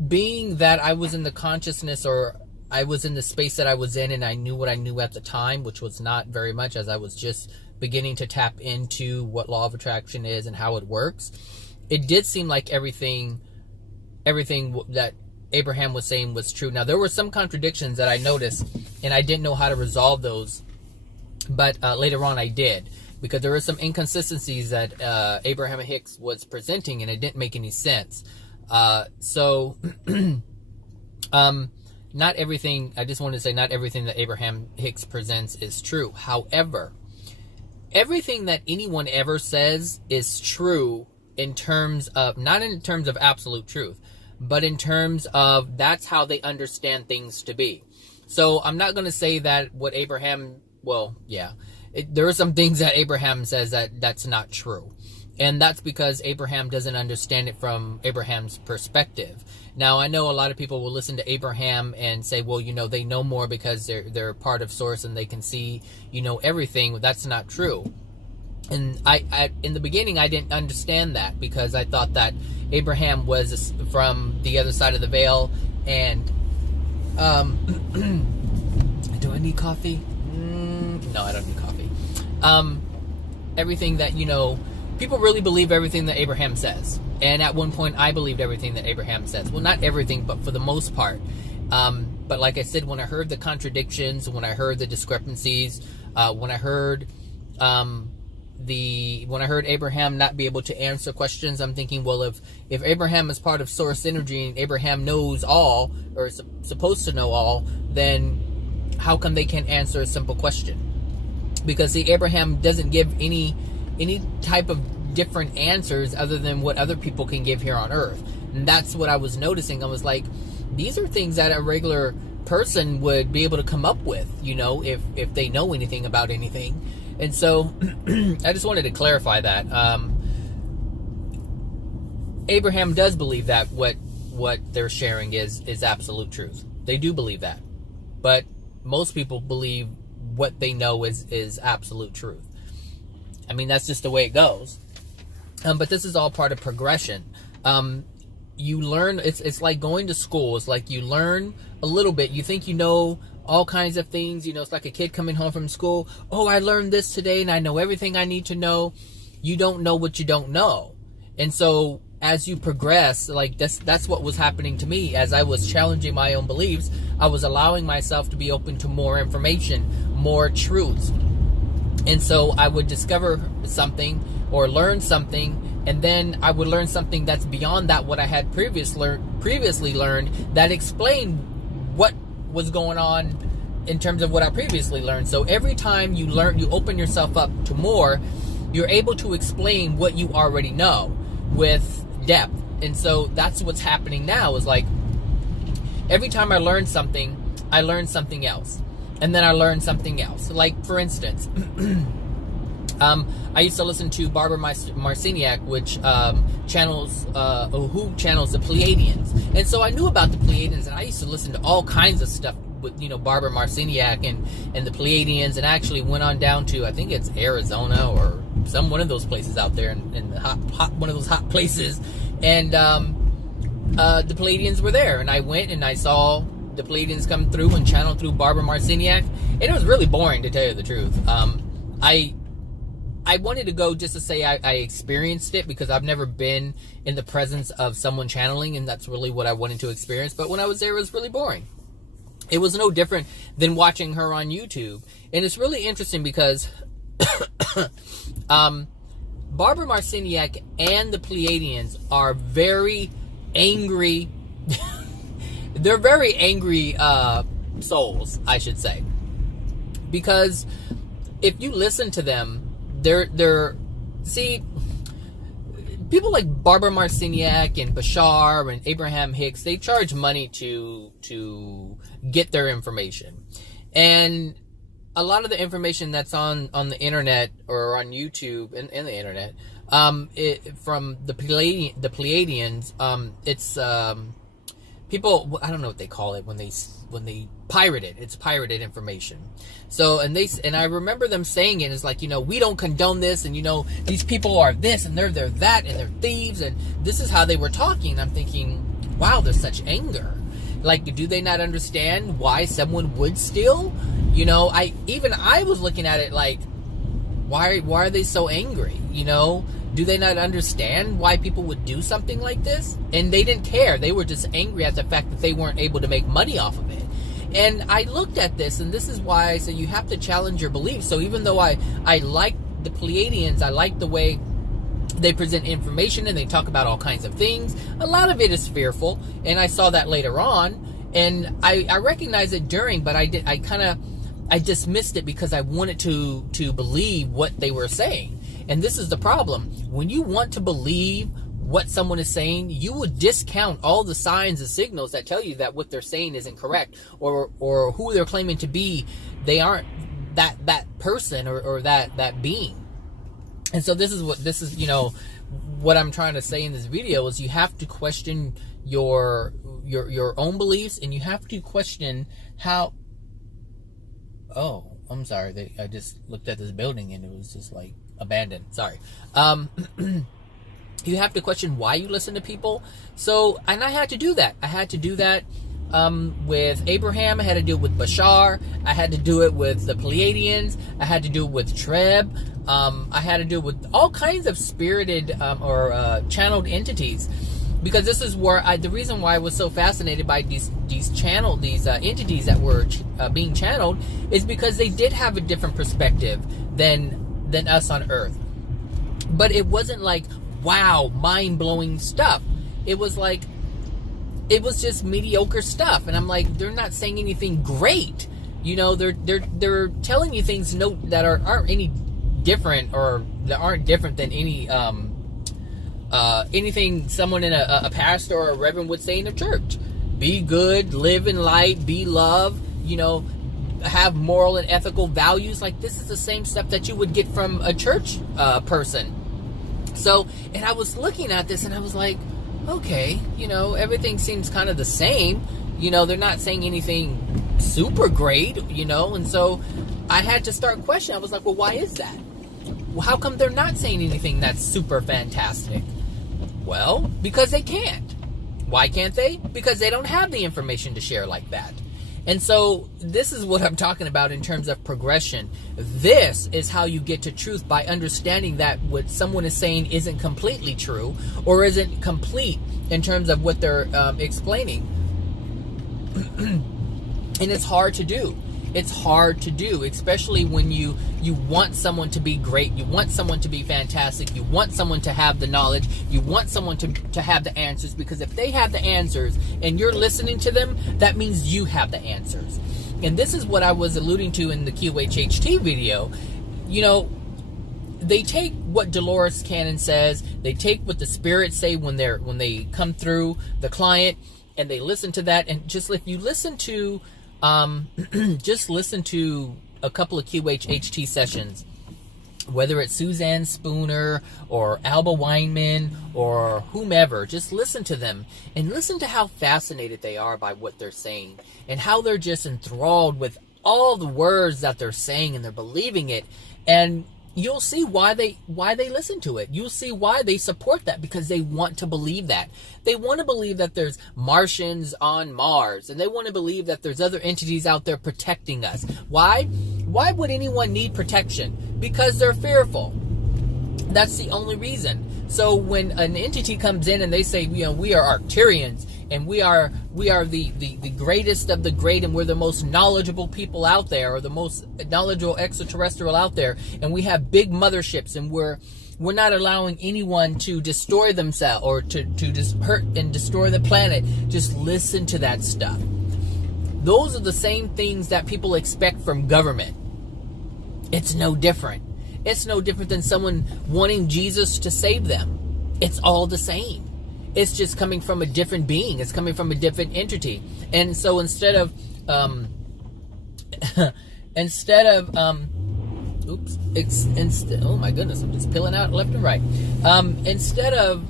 being that I was in the consciousness, or I was in the space that I was in, and I knew what I knew at the time, which was not very much, as I was just beginning to tap into what law of attraction is and how it works, it did seem like everything that Abraham was saying was true. Now, there were some contradictions that I noticed, and I didn't know how to resolve those, but later on I did, because there were some inconsistencies that Abraham Hicks was presenting, and it didn't make any sense. Not everything, I just wanted to say, not everything that Abraham Hicks presents is true. However, everything that anyone ever says is true in terms of, not in terms of absolute truth, but in terms of that's how they understand things to be. So I'm not going to say that what Abraham, well, yeah, there are some things that Abraham says that's not true. And that's because Abraham doesn't understand it from Abraham's perspective. Now, I know a lot of people will listen to Abraham and say, well, they know more because they're part of Source and they can see, everything. That's not true. And I in the beginning, I didn't understand that, because I thought that Abraham was from the other side of the veil. And do I need coffee? No, I don't need coffee. Everything that, people really believe everything that Abraham says. And at one point, I believed everything that Abraham says. Well, not everything, but for the most part. But like I said, when I heard the contradictions, when I heard the discrepancies, when I heard Abraham not be able to answer questions, I'm thinking, well, if Abraham is part of Source Energy and Abraham knows all, or is supposed to know all, then how come they can't answer a simple question? Because see, Abraham doesn't give any type of different answers other than what other people can give here on Earth. And that's what I was noticing. I was like, these are things that a regular person would be able to come up with, if they know anything about anything. And so I just wanted to clarify that. Abraham does believe that what they're sharing is absolute truth. They do believe that. But most people believe what they know is absolute truth. I mean, that's just the way it goes. But this is all part of progression. You learn, it's like going to school. It's like you learn a little bit. You think you know all kinds of things. It's like a kid coming home from school. Oh, I learned this today and I know everything I need to know. You don't know what you don't know. And so as you progress, like that's what was happening to me. As I was challenging my own beliefs, I was allowing myself to be open to more information, more truths. And so I would discover something or learn something, and then I would learn something that's beyond that what I had previously learned, that explained what was going on in terms of what I previously learned. So every time you open yourself up to more, you're able to explain what you already know with depth. And so that's what's happening now, is like every time I learn something else. And then I learned something else. Like, for instance, I used to listen to Barbara Marciniak, which channels the Pleiadians. And so I knew about the Pleiadians, and I used to listen to all kinds of stuff with, Barbara Marciniak and the Pleiadians, and actually went on down to, I think it's Arizona or one of those places out there in the hot one of those hot places. And the Pleiadians were there, and I went and I saw the Pleiadians come through and channel through Barbara Marciniak, and it was really boring, to tell you the truth. I wanted to go just to say I experienced it, because I've never been in the presence of someone channeling, and that's really what I wanted to experience. But when I was there, it was really boring. It was no different than watching her on YouTube. And it's really interesting because Barbara Marciniak and the Pleiadians are very angry. They're very angry souls, I should say. Because if you listen to them, see, people like Barbara Marciniak and Bashar and Abraham Hicks, they charge money to get their information. And a lot of the information that's on the internet or on YouTube and the internet, from the Pleiadians, it's people, I don't know what they call it when they pirate it. It's pirated information. So, and I remember them saying it, it's like, we don't condone this, and these people are this and they're that, and they're thieves, and this is how they were talking. I'm thinking, wow, there's such anger. Like, do they not understand why someone would steal? I was looking at it like, Why are they so angry? You know, do they not understand why people would do something like this? And they didn't care. They were just angry at the fact that they weren't able to make money off of it. And I looked at this, and this is why I say you have to challenge your beliefs. So even though I like the Pleiadians, I like the way they present information and they talk about all kinds of things, a lot of it is fearful, and I saw that later on, and I recognized it during, but I dismissed it because I wanted to believe what they were saying. And this is the problem. When you want to believe what someone is saying, you would discount all the signs and signals that tell you that what they're saying isn't correct, or who they're claiming to be, they aren't that person or that being. And so this is what I'm trying to say in this video is you have to question your own beliefs, and you have to question how. Oh, I'm sorry. I just looked at this building and it was just like abandoned. Sorry. You have to question why you listen to people. So, and I had to do that. I had to do that with Abraham. I had to do it with Bashar. I had to do it with the Pleiadians. I had to do it with Treb. I had to do it with all kinds of spirited or channeled entities. Because this is where the reason why I was so fascinated by these entities that were being channeled is because they did have a different perspective than us on Earth. But it wasn't like, wow, mind-blowing stuff. It was just mediocre stuff. And I'm like, they're not saying anything great. You know, they're telling you things that aren't any different, or that aren't different than any anything someone in a pastor or a reverend would say in a church. Be good, live in light, be love, you know, have moral and ethical values. Like, this is the same stuff that you would get from a church person. So, and I was looking at this and I was like, okay, you know, everything seems kind of the same. You know, they're not saying anything super great, you know, and so I had to start questioning. I was like, well, why is that? Well, how come they're not saying anything that's super fantastic? Well, because they can't. Why can't they? Because they don't have the information to share like that. And so this is what I'm talking about in terms of progression. This is how you get to truth, by understanding that what someone is saying isn't completely true, or isn't complete in terms of what they're explaining. And it's hard to do. It's hard to do, especially when you want someone to be great, you want someone to be fantastic, you want someone to have the knowledge, you want someone to have the answers, because if they have the answers and you're listening to them, that means you have the answers. And this is what I was alluding to in the QHHT video. You know, they take what Dolores Cannon says, they take what the spirits say when they come through the client, and they listen to that. And just if you listen to just listen to a couple of QHHT sessions, whether it's Suzanne Spooner or Alba Weinman or whomever, just listen to them and listen to how fascinated they are by what they're saying, and how they're just enthralled with all the words that they're saying, and they're believing it. And you'll see why they listen to it. You'll see why they support that, because they want to believe that. They want to believe that there's Martians on Mars, and they want to believe that there's other entities out there protecting us. Why? Why would anyone need protection? Because they're fearful. That's the only reason. So when an entity comes in and they say, you know, we are Arcturians, and we are the greatest of the great, and we're the most knowledgeable people out there, or the most knowledgeable extraterrestrial out there, and we have big motherships, and we're not allowing anyone to destroy themselves, or to just hurt and destroy the planet. Just listen to that stuff. Those are the same things that people expect from government. It's no different. It's no different than someone wanting Jesus to save them. It's all the same. It's just coming from a different being. It's coming from a different entity. And so instead of oh my goodness, I'm just peeling out left and right. Instead of,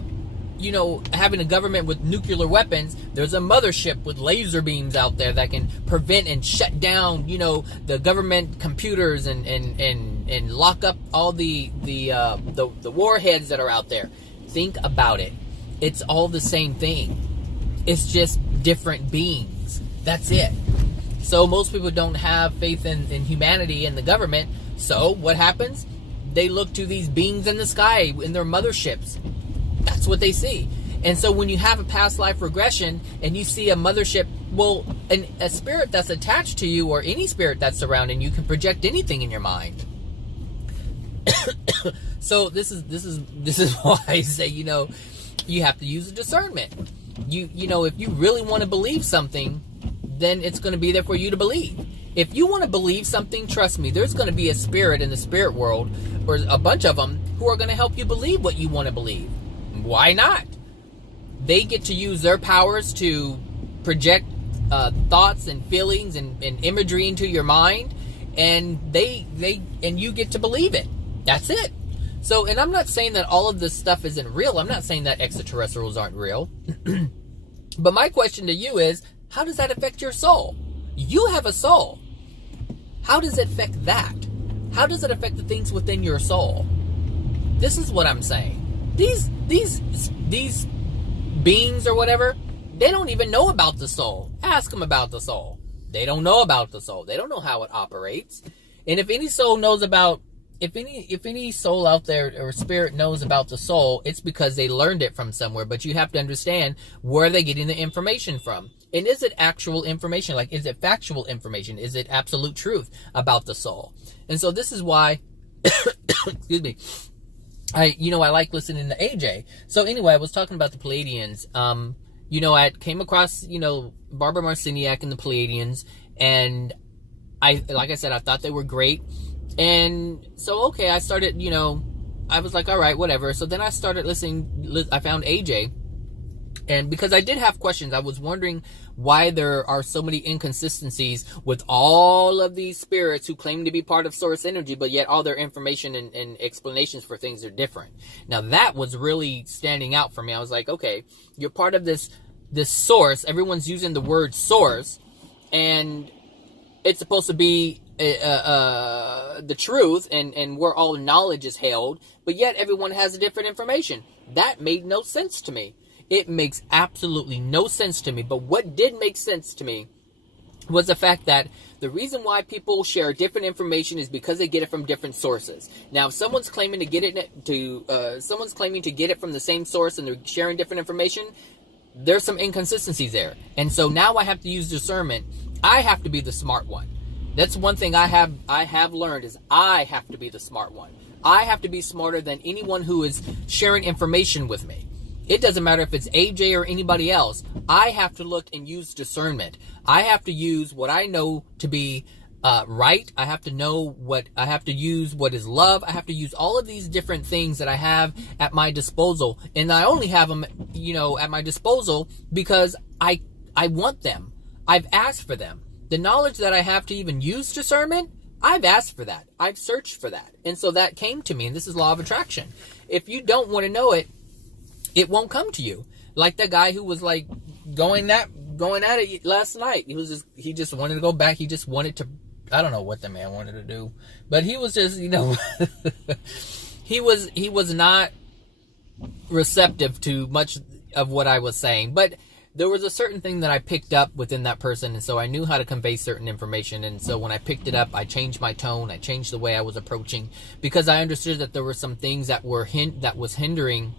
you know, having a government with nuclear weapons, there's a mothership with laser beams out there that can prevent and shut down, you know, the government computers and lock up all the warheads that are out there. Think about it. It's all the same thing. It's just different beings. That's it. So most people don't have faith in humanity and the government. So what happens? they look to these beings in the sky in their motherships. That's what they see. And so when you have a past life regression and you see a mothership, well, a spirit that's attached to you, or any spirit that's surrounding you, can project anything in your mind. So this is why I say, you have to use a discernment. If you really want to believe something, then it's going to be there for you to believe. If you want to believe something, trust me, there's going to be a spirit in the spirit world, or a bunch of them, who are going to help you believe what you want to believe. Why not? They get to use their powers to project thoughts and feelings and imagery into your mind, and you get to believe it. That's it. So, and I'm not saying that all of this stuff isn't real. I'm not saying that extraterrestrials aren't real. But my question to you is, how does that affect your soul? You have a soul. How does it affect that? How does it affect the things within your soul? This is what I'm saying. These beings or whatever, they don't even know about the soul. Ask them about the soul. They don't know about the soul. They don't know how it operates. And if any soul knows about, if any soul out there or spirit knows about the soul, it's because they learned it from somewhere. But you have to understand, where are they getting the information from? And is it actual information? Like, is it factual information? Is it absolute truth about the soul? And so this is why, excuse me, I like listening to AJ. So anyway, I was talking about the Pleiadians. I came across, Barbara Marciniak and the Pleiadians, and like I said, I thought they were great. And so, okay, I started, I was like, all right, whatever. So then I started listening. I found AJ. And because I did have questions, I was wondering why there are so many inconsistencies with all of these spirits who claim to be part of source energy, but yet all their information and explanations for things are different. Now that was really standing out for me. I was like, okay, you're part of this source. Everyone's using the word source, and it's supposed to be the truth and where all knowledge is held, but yet everyone has a different information. That made no sense to me. It makes absolutely no sense to me. But what did make sense to me was the fact that the reason why people share different information is because they get it from different sources. Now, if someone's claiming to get it from the same source and they're sharing different information, there's some inconsistencies there. And so now I have to use discernment. I have to be the smart one. That's one thing I have learned, is I have to be the smart one. I have to be smarter than anyone who is sharing information with me. It doesn't matter if it's AJ or anybody else. I have to look and use discernment. I have to use what I know to be right. I have to use what is love. I have to use all of these different things that I have at my disposal. And I only have them, at my disposal because I want them. I've asked for them. The knowledge that I have to even use discernment, I've asked for that. I've searched for that. And so that came to me, and this is law of attraction. If you don't want to know it, it won't come to you. Like that guy who was like going at it last night. He just wanted to go back. He just wanted to, I don't know what the man wanted to do, but he was just, he was not receptive to much of what I was saying. But there was a certain thing that I picked up within that person, and so I knew how to convey certain information. And so when I picked it up, I changed my tone, I changed the way I was approaching, because I understood that there were some things that was hindering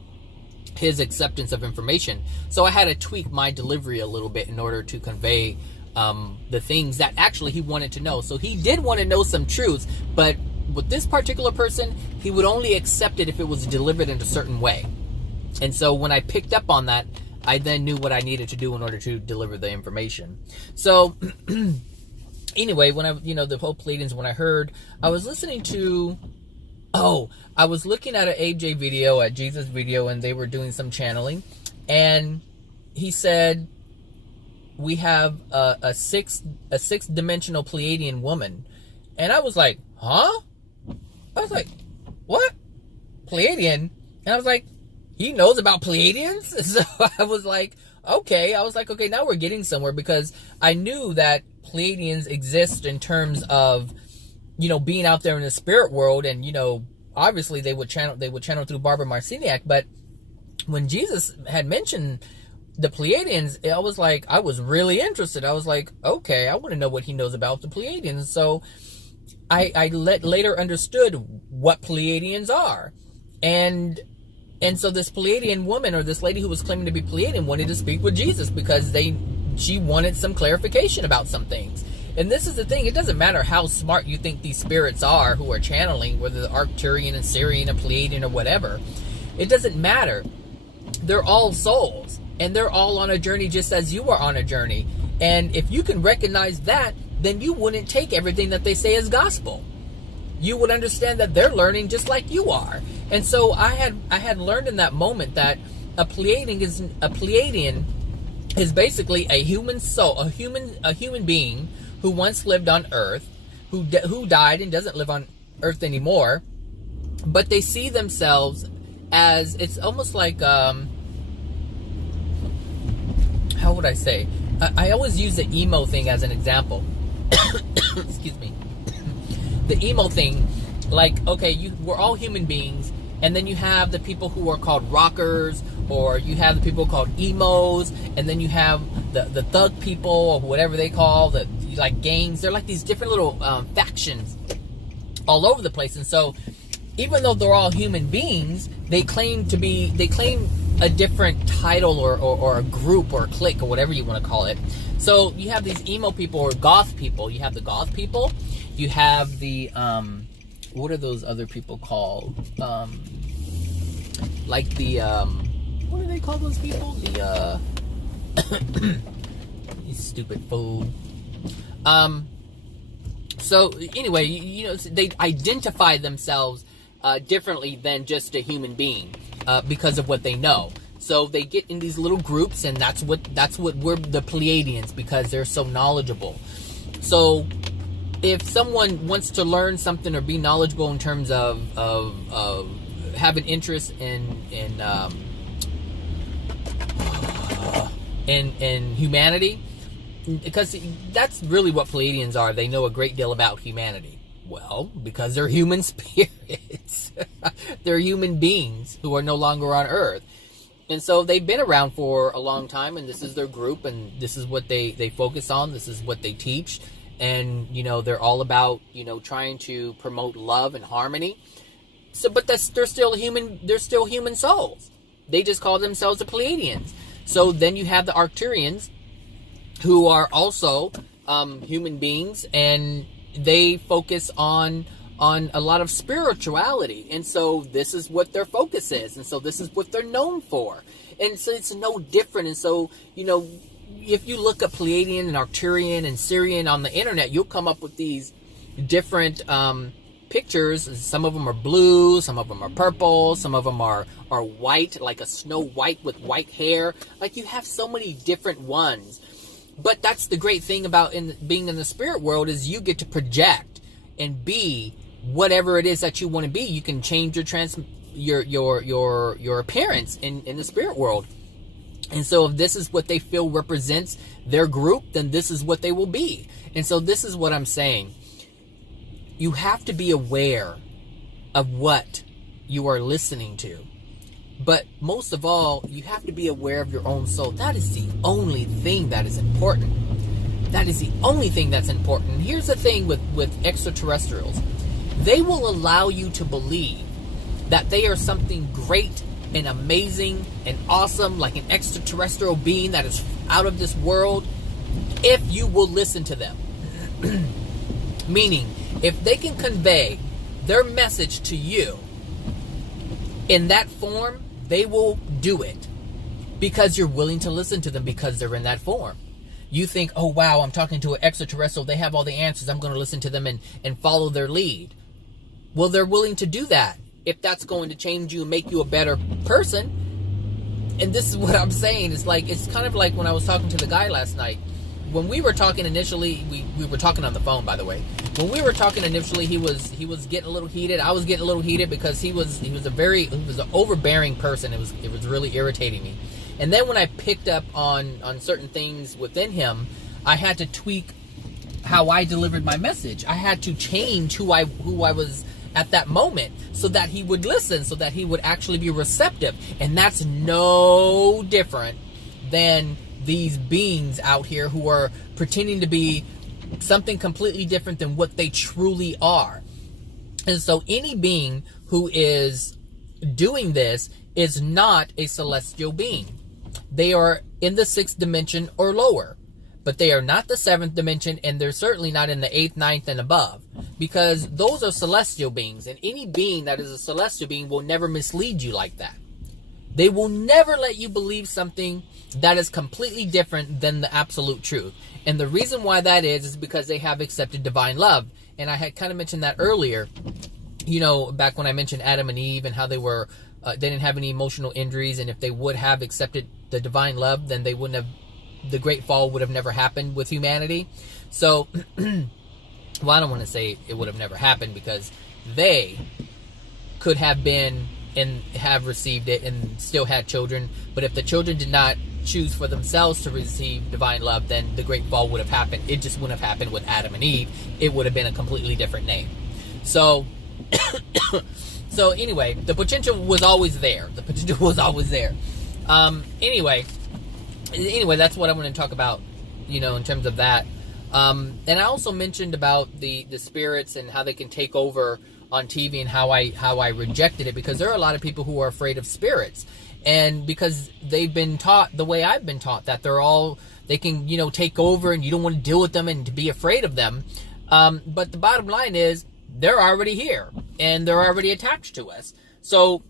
his acceptance of information. So I had to tweak my delivery a little bit in order to convey the things that actually he wanted to know. So he did want to know some truths, but with this particular person, he would only accept it if it was delivered in a certain way. And so when I picked up on that, I then knew what I needed to do in order to deliver the information. So anyway, when the whole Pleiadians, when I heard, I was listening to, I was looking at an AJ video, at Jesus video, and they were doing some channeling, and he said, we have a six-dimensional Pleiadian woman. And I was like, huh? I was like, what? Pleiadian? And I was like, he knows about Pleiadians? So I was like, okay, now we're getting somewhere, because I knew that Pleiadians exist in terms of, being out there in the spirit world, and, obviously they would channel through Barbara Marciniak. But when Jesus had mentioned the Pleiadians, I was really interested. I was like, okay, I want to know what he knows about the Pleiadians. So later understood what Pleiadians are. And so this Pleiadian woman, or this lady who was claiming to be Pleiadian, wanted to speak with Jesus because she wanted some clarification about some things. And this is the thing, it doesn't matter how smart you think these spirits are who are channeling, whether they're Arcturian and Syrian and Pleiadian or whatever. It doesn't matter. They're all souls, and they're all on a journey just as you are on a journey. And if you can recognize that, then you wouldn't take everything that they say as gospel. You would understand that they're learning just like you are. And so I had learned in that moment that a Pleiadian is basically a human soul, a human being who once lived on Earth, who died and doesn't live on Earth anymore, but they see themselves as, it's almost like, how would I say? I always use the emo thing as an example. Excuse me. The emo thing, like, okay, we're all human beings, and then you have the people who are called rockers, or you have the people called emos, and then you have the thug people, or whatever they call, like gangs. They're like these different little factions all over the place. And so even though they're all human beings, they claim a different title or a group or a clique or whatever you want to call it. So you have these emo people or goth people. You have the goth people. You have the what are those other people called? Like the what do they call those people? The you stupid fool. So anyway, you know, they identify themselves differently than just a human being because of what they know. So they get in these little groups, and that's what we're the Pleiadians, because they're so knowledgeable. So if someone wants to learn something or be knowledgeable in terms of have an interest in humanity, because that's really what Pleiadians are. They know a great deal about humanity. Well, because they're human spirits. They're human beings who are no longer on Earth. And so they've been around for a long time, and this is their group, and this is what they focus on. This is what they teach. And, you know, they're all about, you know, trying to promote love and harmony. So, but they're still human souls. They just call themselves the Pleiadians. So then you have the Arcturians, who are also human beings, and they focus on a lot of spirituality. And so this is what their focus is, and so this is what they're known for. And so it's no different. And so, you know, if you look at Pleiadian and Arcturian and Syrian on the internet, you'll come up with these different pictures. Some of them are blue, some of them are purple, some of them are white, like a Snow White with white hair. Like, you have so many different ones. But that's the great thing about being in the spirit world, is you get to project and be whatever it is that you want to be. You can change your appearance in the spirit world. And so if this is what they feel represents their group, then this is what they will be. And so this is what I'm saying. You have to be aware of what you are listening to. But most of all, you have to be aware of your own soul. That is the only thing that is important. That is the only thing that's important. And here's the thing with extraterrestrials. They will allow you to believe that they are something great and amazing and awesome, like an extraterrestrial being that is out of this world, if you will listen to them. Meaning, if they can convey their message to you in that form, they will do it because you're willing to listen to them, because they're in that form. You think, oh wow, I'm talking to an extraterrestrial, they have all the answers, I'm going to listen to them and follow their lead. Well, they're willing to do that if that's going to change you and make you a better person. And this is what I'm saying. It's like, it's kind of like when I was talking to the guy last night. When we were talking initially, we were talking on the phone, by the way. When we were talking initially, he was getting a little heated. I was getting a little heated because he was an overbearing person. It was really irritating me. And then when I picked up on certain things within him, I had to tweak how I delivered my message. I had to change who I was at that moment, so that he would listen, so that he would actually be receptive. And that's no different than these beings out here who are pretending to be something completely different than what they truly are. And so any being who is doing this is not a celestial being. They are in the 6th dimension or lower, but they are not the 7th dimension, and they're certainly not in the 8th, 9th, and above, because those are celestial beings, and any being that is a celestial being will never mislead you like that. They will never let you believe something that is completely different than the absolute truth. And the reason why that is because they have accepted divine love. And I had kind of mentioned that earlier, you know, back when I mentioned Adam and Eve and how they were, they didn't have any emotional injuries. And if they would have accepted the divine love, then they wouldn't have, the great fall would have never happened with humanity. So, well, I don't want to say it would have never happened, because they could have been and have received it and still had children. But if the children did not choose for themselves to receive divine love, then the great fall would have happened. It just wouldn't have happened with Adam and Eve. It would have been a completely different name. So so anyway, the potential was always there. The potential was always there. Anyway, that's what I want to talk about, you know, in terms of that. And I also mentioned about the spirits and how they can take over on TV, and how I rejected it, because there are a lot of people who are afraid of spirits, and because they've been taught the way I've been taught, that they can, you know, take over, and you don't want to deal with them and to be afraid of them. But the bottom line is, they're already here and they're already attached to us. So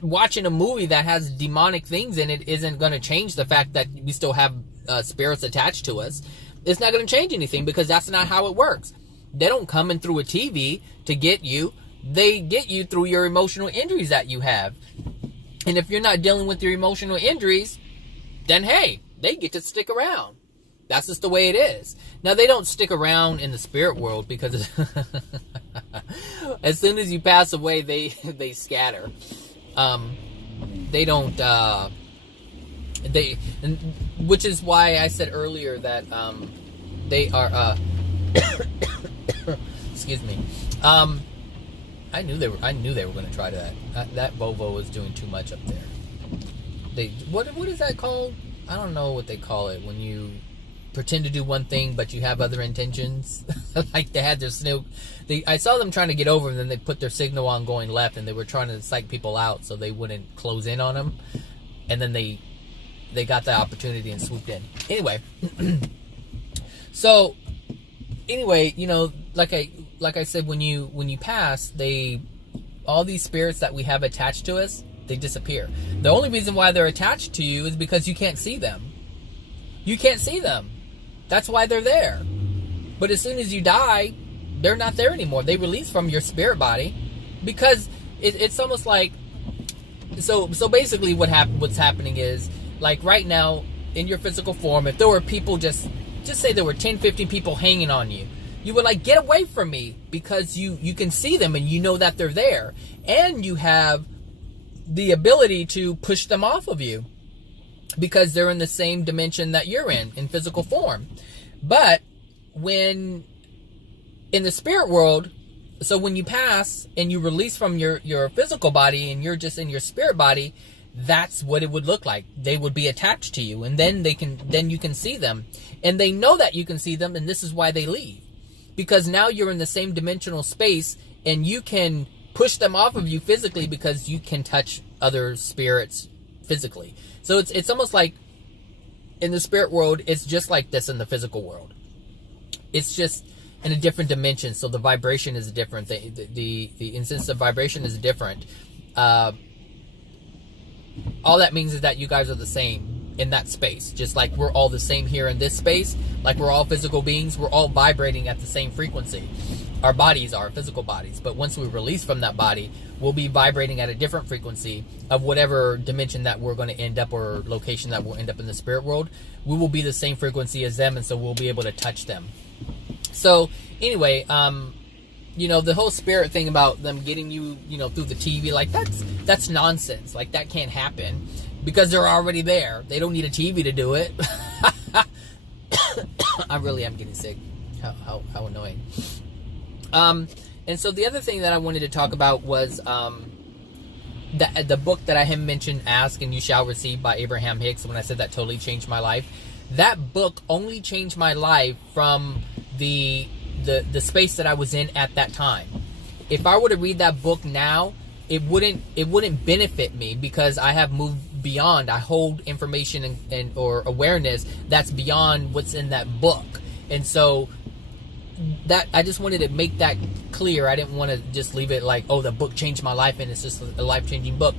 watching a movie that has demonic things in it isn't going to change the fact that we still have spirits attached to us. It's not going to change anything, because that's not how it works. They don't come in through a TV to get you. They get you through your emotional injuries that you have. And if you're not dealing with your emotional injuries, then hey, they get to stick around. That's just the way it is. Now, they don't stick around in the spirit world, because as soon as you pass away, they scatter. They don't, which is why I said earlier that, they are, excuse me. I knew they were going to try that. That Volvo was doing too much up there. What is that called? I don't know what they call it when you pretend to do one thing but you have other intentions. Like they had their signal. I saw them trying to get over, and then they put their signal on going left, and they were trying to psych people out so they wouldn't close in on them. And then they got the opportunity and swooped in. Anyway, so anyway, you know, like I said, when you pass, all these spirits that we have attached to us, they disappear. The only reason why they're attached to you is because you can't see them. You can't see them. That's why they're there. But as soon as you die, they're not there anymore. They release from your spirit body, because it's almost like, so basically what's happening is, like right now in your physical form, if there were people, just say there were 10, 15 people hanging on you, you would like, get away from me, because you can see them and you know that they're there, and you have the ability to push them off of you, because they're in the same dimension that you're in physical form. But when in the spirit world, so when you pass and you release from your physical body and you're just in your spirit body, that's what it would look like. They would be attached to you, and then you can see them, and they know that you can see them, and this is why they leave, because now you're in the same dimensional space, and you can push them off of you physically, because you can touch other spirits physically. So it's almost like in the spirit world, it's just like this in the physical world. It's just in a different dimension, so the vibration is different. The instance of vibration is different. All that means is that you guys are the same in that space. Just like we're all the same here in this space, like we're all physical beings, we're all vibrating at the same frequency. Our bodies are physical bodies, but once we release from that body, we'll be vibrating at a different frequency of whatever dimension that we're going to end up, or location that we'll end up in the spirit world. We will be the same frequency as them, and so we'll be able to touch them. So anyway, you know, the whole spirit thing about them getting you, you know, through the TV, like that's nonsense. Like that can't happen, because they're already there. They don't need a TV to do it. I really am getting sick. How annoying. And so the other thing that I wanted to talk about was the book that I had mentioned, Ask and You Shall Receive, by Abraham Hicks. When I said that totally changed my life, that book only changed my life from the space that I was in at that time. If I were to read that book now, it wouldn't benefit me, because I have moved beyond. I hold information and or awareness that's beyond what's in that book. And so that, I just wanted to make that clear. I didn't want to just leave it like, oh, the book changed my life and it's just a life-changing book.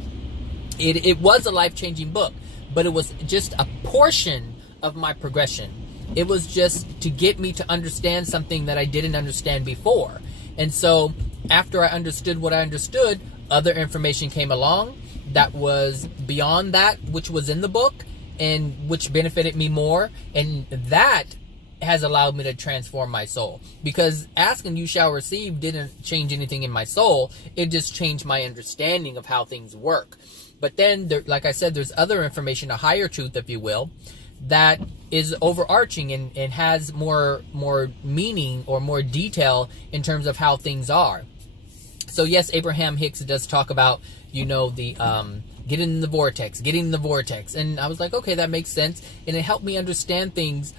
It was a life-changing book, but it was just a portion of my progression. It was just to get me to understand something that I didn't understand before. And so after I understood what I understood, other information came along that was beyond that which was in the book, and which benefited me more. And that has allowed me to transform my soul, because ask and you shall receive didn't change anything in my soul. It just changed my understanding of how things work. But then there, like I said, there's other information, a higher truth, if you will, that is overarching and has more meaning or more detail in terms of how things are. So yes, Abraham Hicks does talk about, the getting in the vortex. And I was like, okay, that makes sense. And it helped me understand things,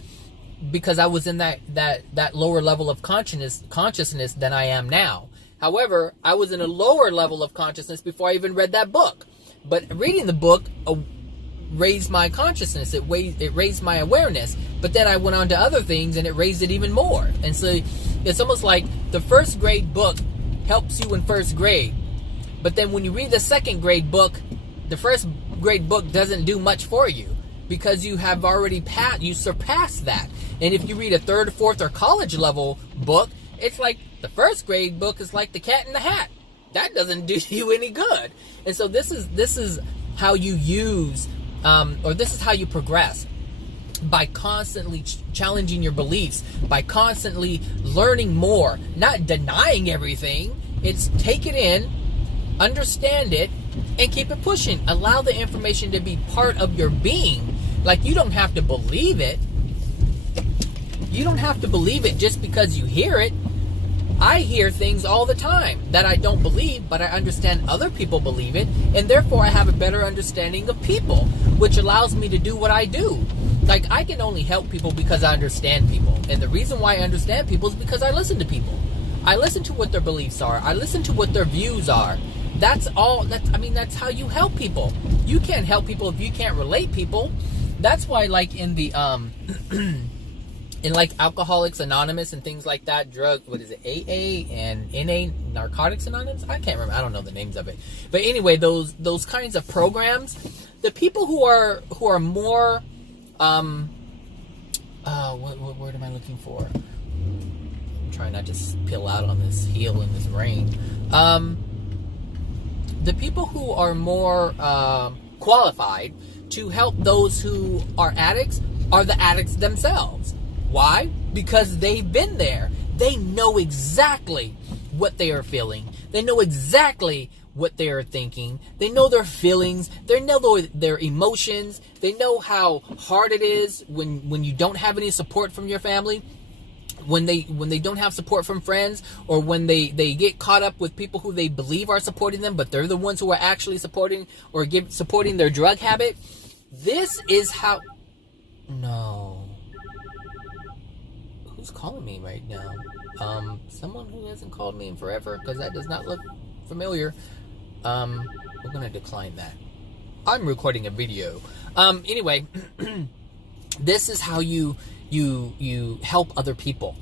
because I was in that lower level of consciousness than I am now. However, I was in a lower level of consciousness before I even read that book. But reading the book raised my consciousness. It raised my awareness. But then I went on to other things and it raised it even more. And so it's almost like the first grade book helps you in first grade. But then when you read the second grade book, the first grade book doesn't do much for you, because you have already surpassed that. And if you read a third, fourth, or college level book, it's like the first grade book is like the Cat in the Hat. That doesn't do you any good. And so this is how you use, or this is how you progress, by constantly challenging your beliefs, by constantly learning more, not denying everything. It's take it in, understand it, and keep it pushing. Allow the information to be part of your being. Like, you don't have to believe it. You don't have to believe it just because you hear it. I hear things all the time that I don't believe, but I understand other people believe it, and therefore I have a better understanding of people, which allows me to do what I do. Like, I can only help people because I understand people. And the reason why I understand people is because I listen to people. I listen to what their beliefs are. I listen to what their views are. That's all. That's how you help people. You can't help people if you can't relate people. That's why, like, in the in like Alcoholics Anonymous and things like that, AA and NA, Narcotics Anonymous, I can't remember, I don't know the names of it. But anyway, those kinds of programs, the people who are more what word am I looking for? I'm trying not to spill out on this heel in this rain. The people who are more qualified to help those who are addicts are the addicts themselves. Why? Because they've been there. They know exactly what they are feeling. They know exactly what they are thinking. They know their feelings. They know their emotions. They know how hard it is when you don't have any support from your family, when they don't have support from friends, or when they get caught up with people who they believe are supporting them, but they're the ones who are actually supporting their drug habit. This is how... No. Who's calling me right now? Someone who hasn't called me in forever, because that does not look familiar. We're going to decline that. I'm recording a video. Anyway, this is how you help other people,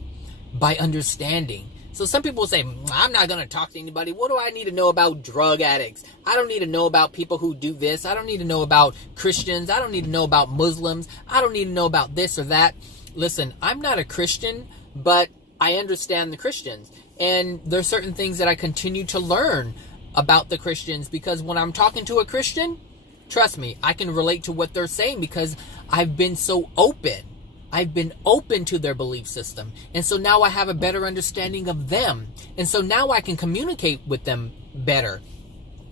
by understanding. So some people say, I'm not going to talk to anybody. What do I need to know about drug addicts? I don't need to know about people who do this. I don't need to know about Christians. I don't need to know about Muslims. I don't need to know about this or that. Listen, I'm not a Christian, but I understand the Christians. And there's certain things that I continue to learn about the Christians, because when I'm talking to a Christian, trust me, I can relate to what they're saying, because I've been so open. I've been open to their belief system. And so now I have a better understanding of them. And so now I can communicate with them better.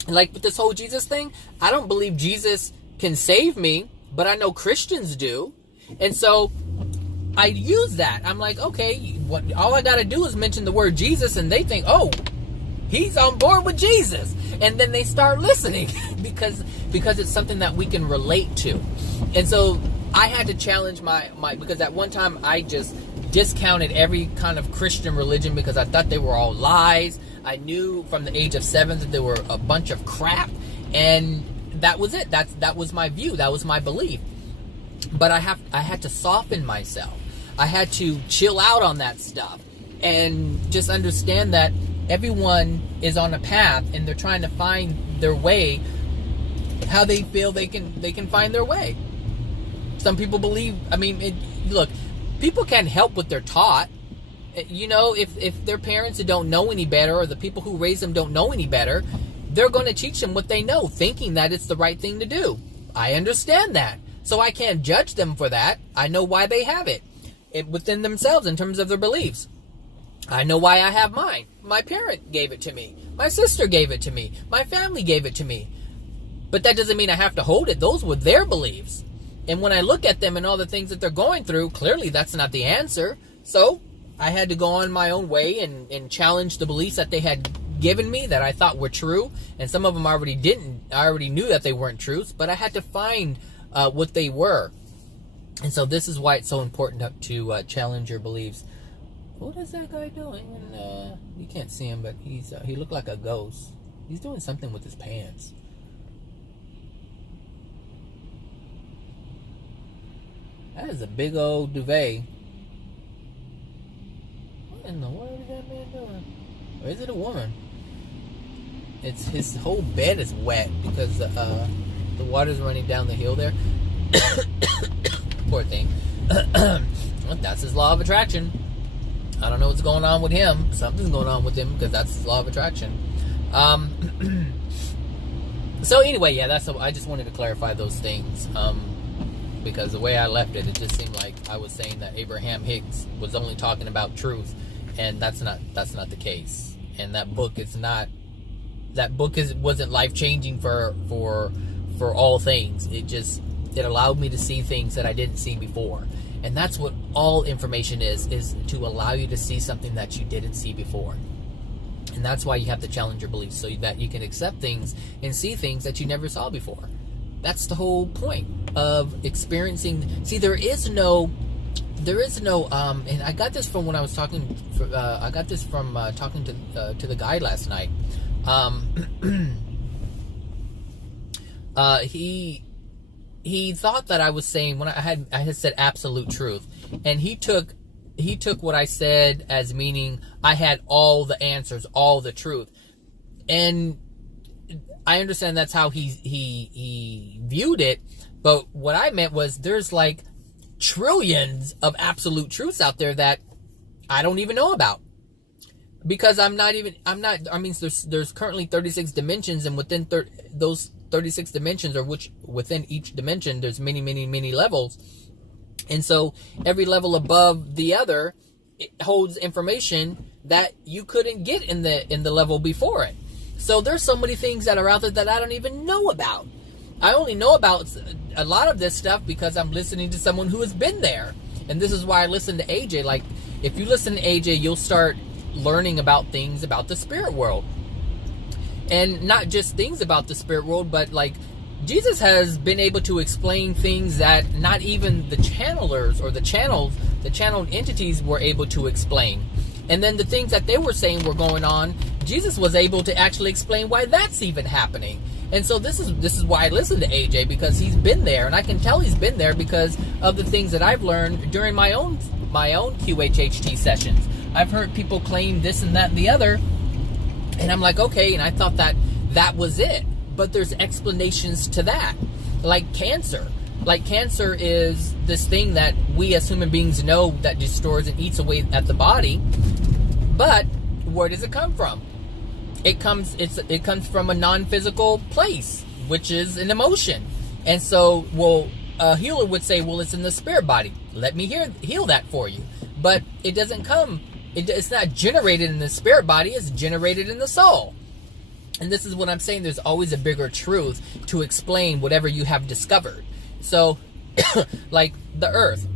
Like with this whole Jesus thing, I don't believe Jesus can save me, but I know Christians do. And so I use that. I'm like, okay, all I got to do is mention the word Jesus, and they think, oh, he's on board with Jesus. And then they start listening because it's something that we can relate to. And so I had to challenge my because at one time I just discounted every kind of Christian religion because I thought they were all lies. I knew from the age of 7 that they were a bunch of crap, and that was it. That was my view. That was my belief. But I had to soften myself. I had to chill out on that stuff and just understand that everyone is on a path and they're trying to find their way, how they feel they can find their way. Some people believe, look, people can't help what they're taught. You know, if their parents don't know any better, or the people who raise them don't know any better, they're going to teach them what they know, thinking that it's the right thing to do. I understand that. So I can't judge them for that. I know why they have it within themselves in terms of their beliefs. I know why I have mine. My parent gave it to me. My sister gave it to me. My family gave it to me. But that doesn't mean I have to hold it. Those were their beliefs. And when I look at them and all the things that they're going through, clearly that's not the answer. So I had to go on my own way and challenge the beliefs that they had given me that I thought were true. And some of them I already knew that they weren't truths, but I had to find what they were. And so this is why it's so important to challenge your beliefs. What is that guy doing? And you can't see him, but he looked like a ghost. He's doing something with his pants. That is a big old duvet. What in the world is that man doing? Or is it a woman? It's his whole bed is wet because the water's running down the hill there. Poor thing. Well, that's his law of attraction. I don't know what's going on with him. Something's going on with him because that's his law of attraction. So anyway, yeah, I just wanted to clarify those things. Because the way I left it, it just seemed like I was saying that Abraham Hicks was only talking about truth, and that's not the case. And that book wasn't life changing for all things. It allowed me to see things that I didn't see before. And that's what all information is to allow you to see something that you didn't see before. And that's why you have to challenge your beliefs, so that you can accept things and see things that you never saw before. That's the whole point of experiencing. See, there is no, and I got this from when I was talking, talking to the guy last night. He thought that I was saying when I had said absolute truth, and he took what I said as meaning I had all the answers, all the truth, and I understand that's how he viewed it, but what I meant was there's like trillions of absolute truths out there that I don't even know about, because there's currently 36 dimensions, and within those 36 dimensions, or within each dimension, there's many levels. And so every level above the other, it holds information that you couldn't get in the level before it. So there's so many things that are out there that I don't even know about. I only know about a lot of this stuff because I'm listening to someone who has been there. And this is why I listen to AJ. Like, if you listen to AJ, you'll start learning about things about the spirit world. And not just things about the spirit world, but like Jesus has been able to explain things that not even the channelers or the channeled entities were able to explain. And then the things that they were saying were going on, Jesus was able to actually explain why that's even happening. And so this is why I listen to AJ, because he's been there, and I can tell he's been there because of the things that I've learned during my own QHHT sessions. I've heard people claim this and that and the other, and I'm like, okay, and I thought that was it. But there's explanations to that. Like cancer. Like cancer is this thing that we as human beings know that destroys and eats away at the body. But where does it come from? It comes from a non-physical place, which is an emotion. And so, a healer would say, well, it's in the spirit body. Let me heal that for you. But it doesn't come, it's not generated in the spirit body, it's generated in the soul. And this is what I'm saying, there's always a bigger truth to explain whatever you have discovered. So, like the earth.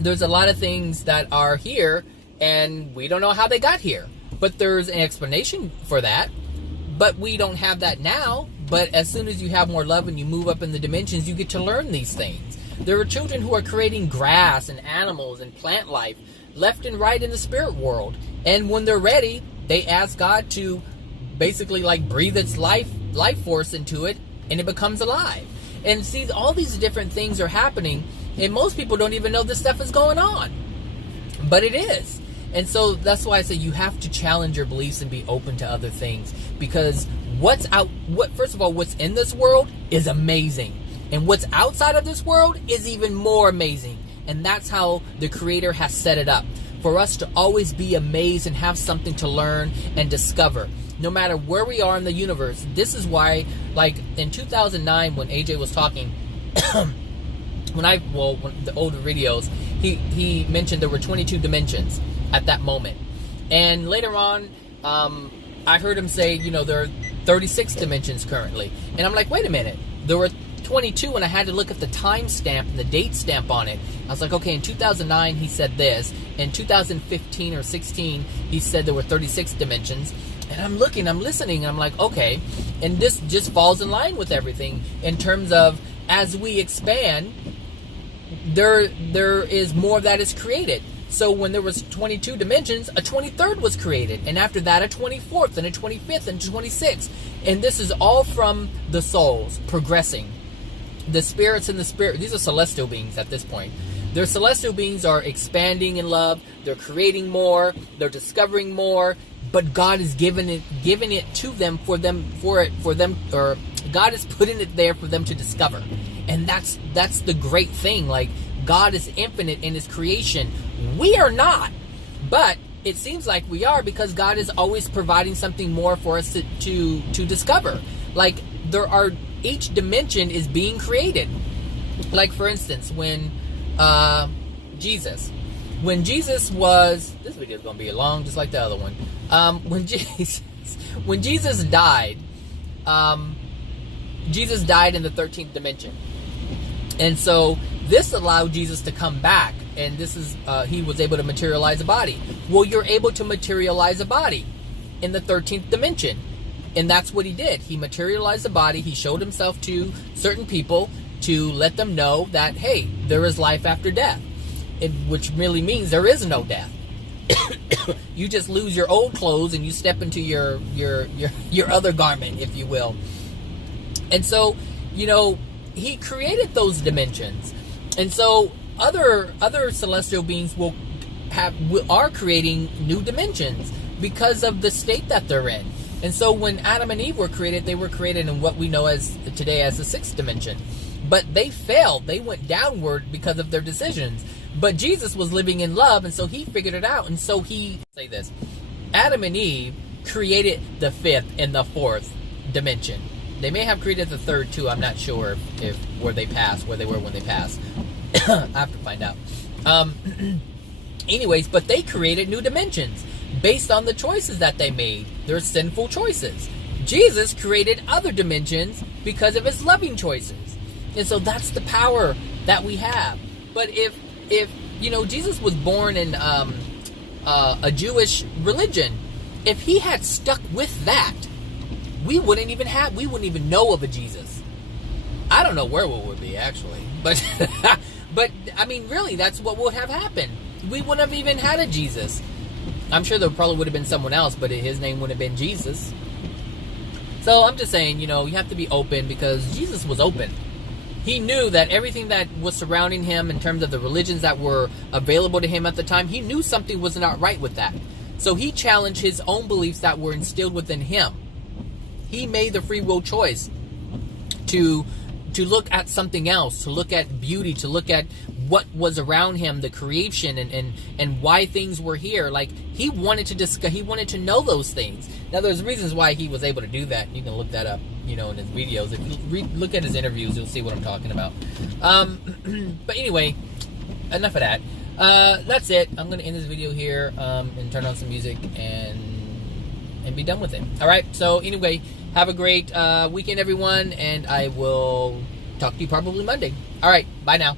There's a lot of things that are here, and we don't know how they got here. But there's an explanation for that. But we don't have that now. But as soon as you have more love and you move up in the dimensions, you get to learn these things. There are children who are creating grass and animals and plant life left and right in the spirit world. And when they're ready, they ask God to basically like breathe its life force into it, and it becomes alive. And see, all these different things are happening, and most people don't even know this stuff is going on. But it is. And so that's why I say you have to challenge your beliefs and be open to other things. Because first of all, what's in this world is amazing. And what's outside of this world is even more amazing. And that's how the Creator has set it up. For us to always be amazed and have something to learn and discover. No matter where we are in the universe. This is why, like in 2009 when AJ was talking, when the older videos, he mentioned there were 22 dimensions at that moment. And later on, I heard him say, there are 36 dimensions currently. And I'm like, wait a minute. There were 22, and I had to look at the time stamp and the date stamp on it. I was like, okay, in 2009 he said this. In 2015 or 16 he said there were 36 dimensions. And I'm looking, I'm listening, and I'm like, okay. And this just falls in line with everything in terms of as we expand, there is more that is created. So when there was 22 dimensions, a 23rd was created. And after that, a 24th, and a 25th, and a 26th. And this is all from the souls progressing. The spirits in the spirit, these are celestial beings at this point. Their celestial beings are expanding in love. They're creating more. They're discovering more. But God is giving it to them for them, or God is putting it there for them to discover. And that's the great thing. Like, God is infinite in His creation. We are not, but it seems like we are, because God is always providing something more for us to discover. Like, each dimension is being created. Like, for instance, when Jesus was, this video is going to be long, just like the other one. When Jesus died, Jesus died in the 13th dimension. And so this allowed Jesus to come back, and this is he was able to materialize a body. Well, you're able to materialize a body in the 13th dimension, and that's what he did. He materialized a body. He showed himself to certain people to let them know that, hey, there is life after death, which really means there is no death. You just lose your old clothes and you step into your other garment, if you will. And so, he created those dimensions. And so other celestial beings are creating new dimensions because of the state that they're in. And so when Adam and Eve were created, they were created in what we know as today as the 6th dimension. But they failed. They went downward because of their decisions. But Jesus was living in love, and so he figured it out. And so Adam and Eve created the 5th and the 4th dimension. They may have created the 3rd too. I'm not sure if where they were when they passed. I have to find out. Anyways, but they created new dimensions based on the choices that they made. Their sinful choices. Jesus created other dimensions because of his loving choices. And so that's the power that we have. But if Jesus was born in a Jewish religion, if he had stuck with that, we wouldn't even know of a Jesus. I don't know where we would be, actually. But I mean, really, that's what would have happened. We wouldn't have even had a Jesus. I'm sure there probably would have been someone else, but his name would have been Jesus. So I'm just saying, you have to be open, because Jesus was open. He knew that everything that was surrounding him in terms of the religions that were available to him at the time, he knew something was not right with that. So he challenged his own beliefs that were instilled within him. He made the free will choice to look at something else, to look at beauty, to look at what was around him, the creation, and why things were here. Like, he wanted to discuss, he wanted to know those things. Now, there's reasons why he was able to do that. You can look that up, in his videos. If you look at his interviews, you'll see what I'm talking about. But anyway, enough of that. That's it. I'm going to end this video here and turn on some music and be done with it. All right. So anyway, have a great weekend, everyone, and I will talk to you probably Monday. All right. Bye now.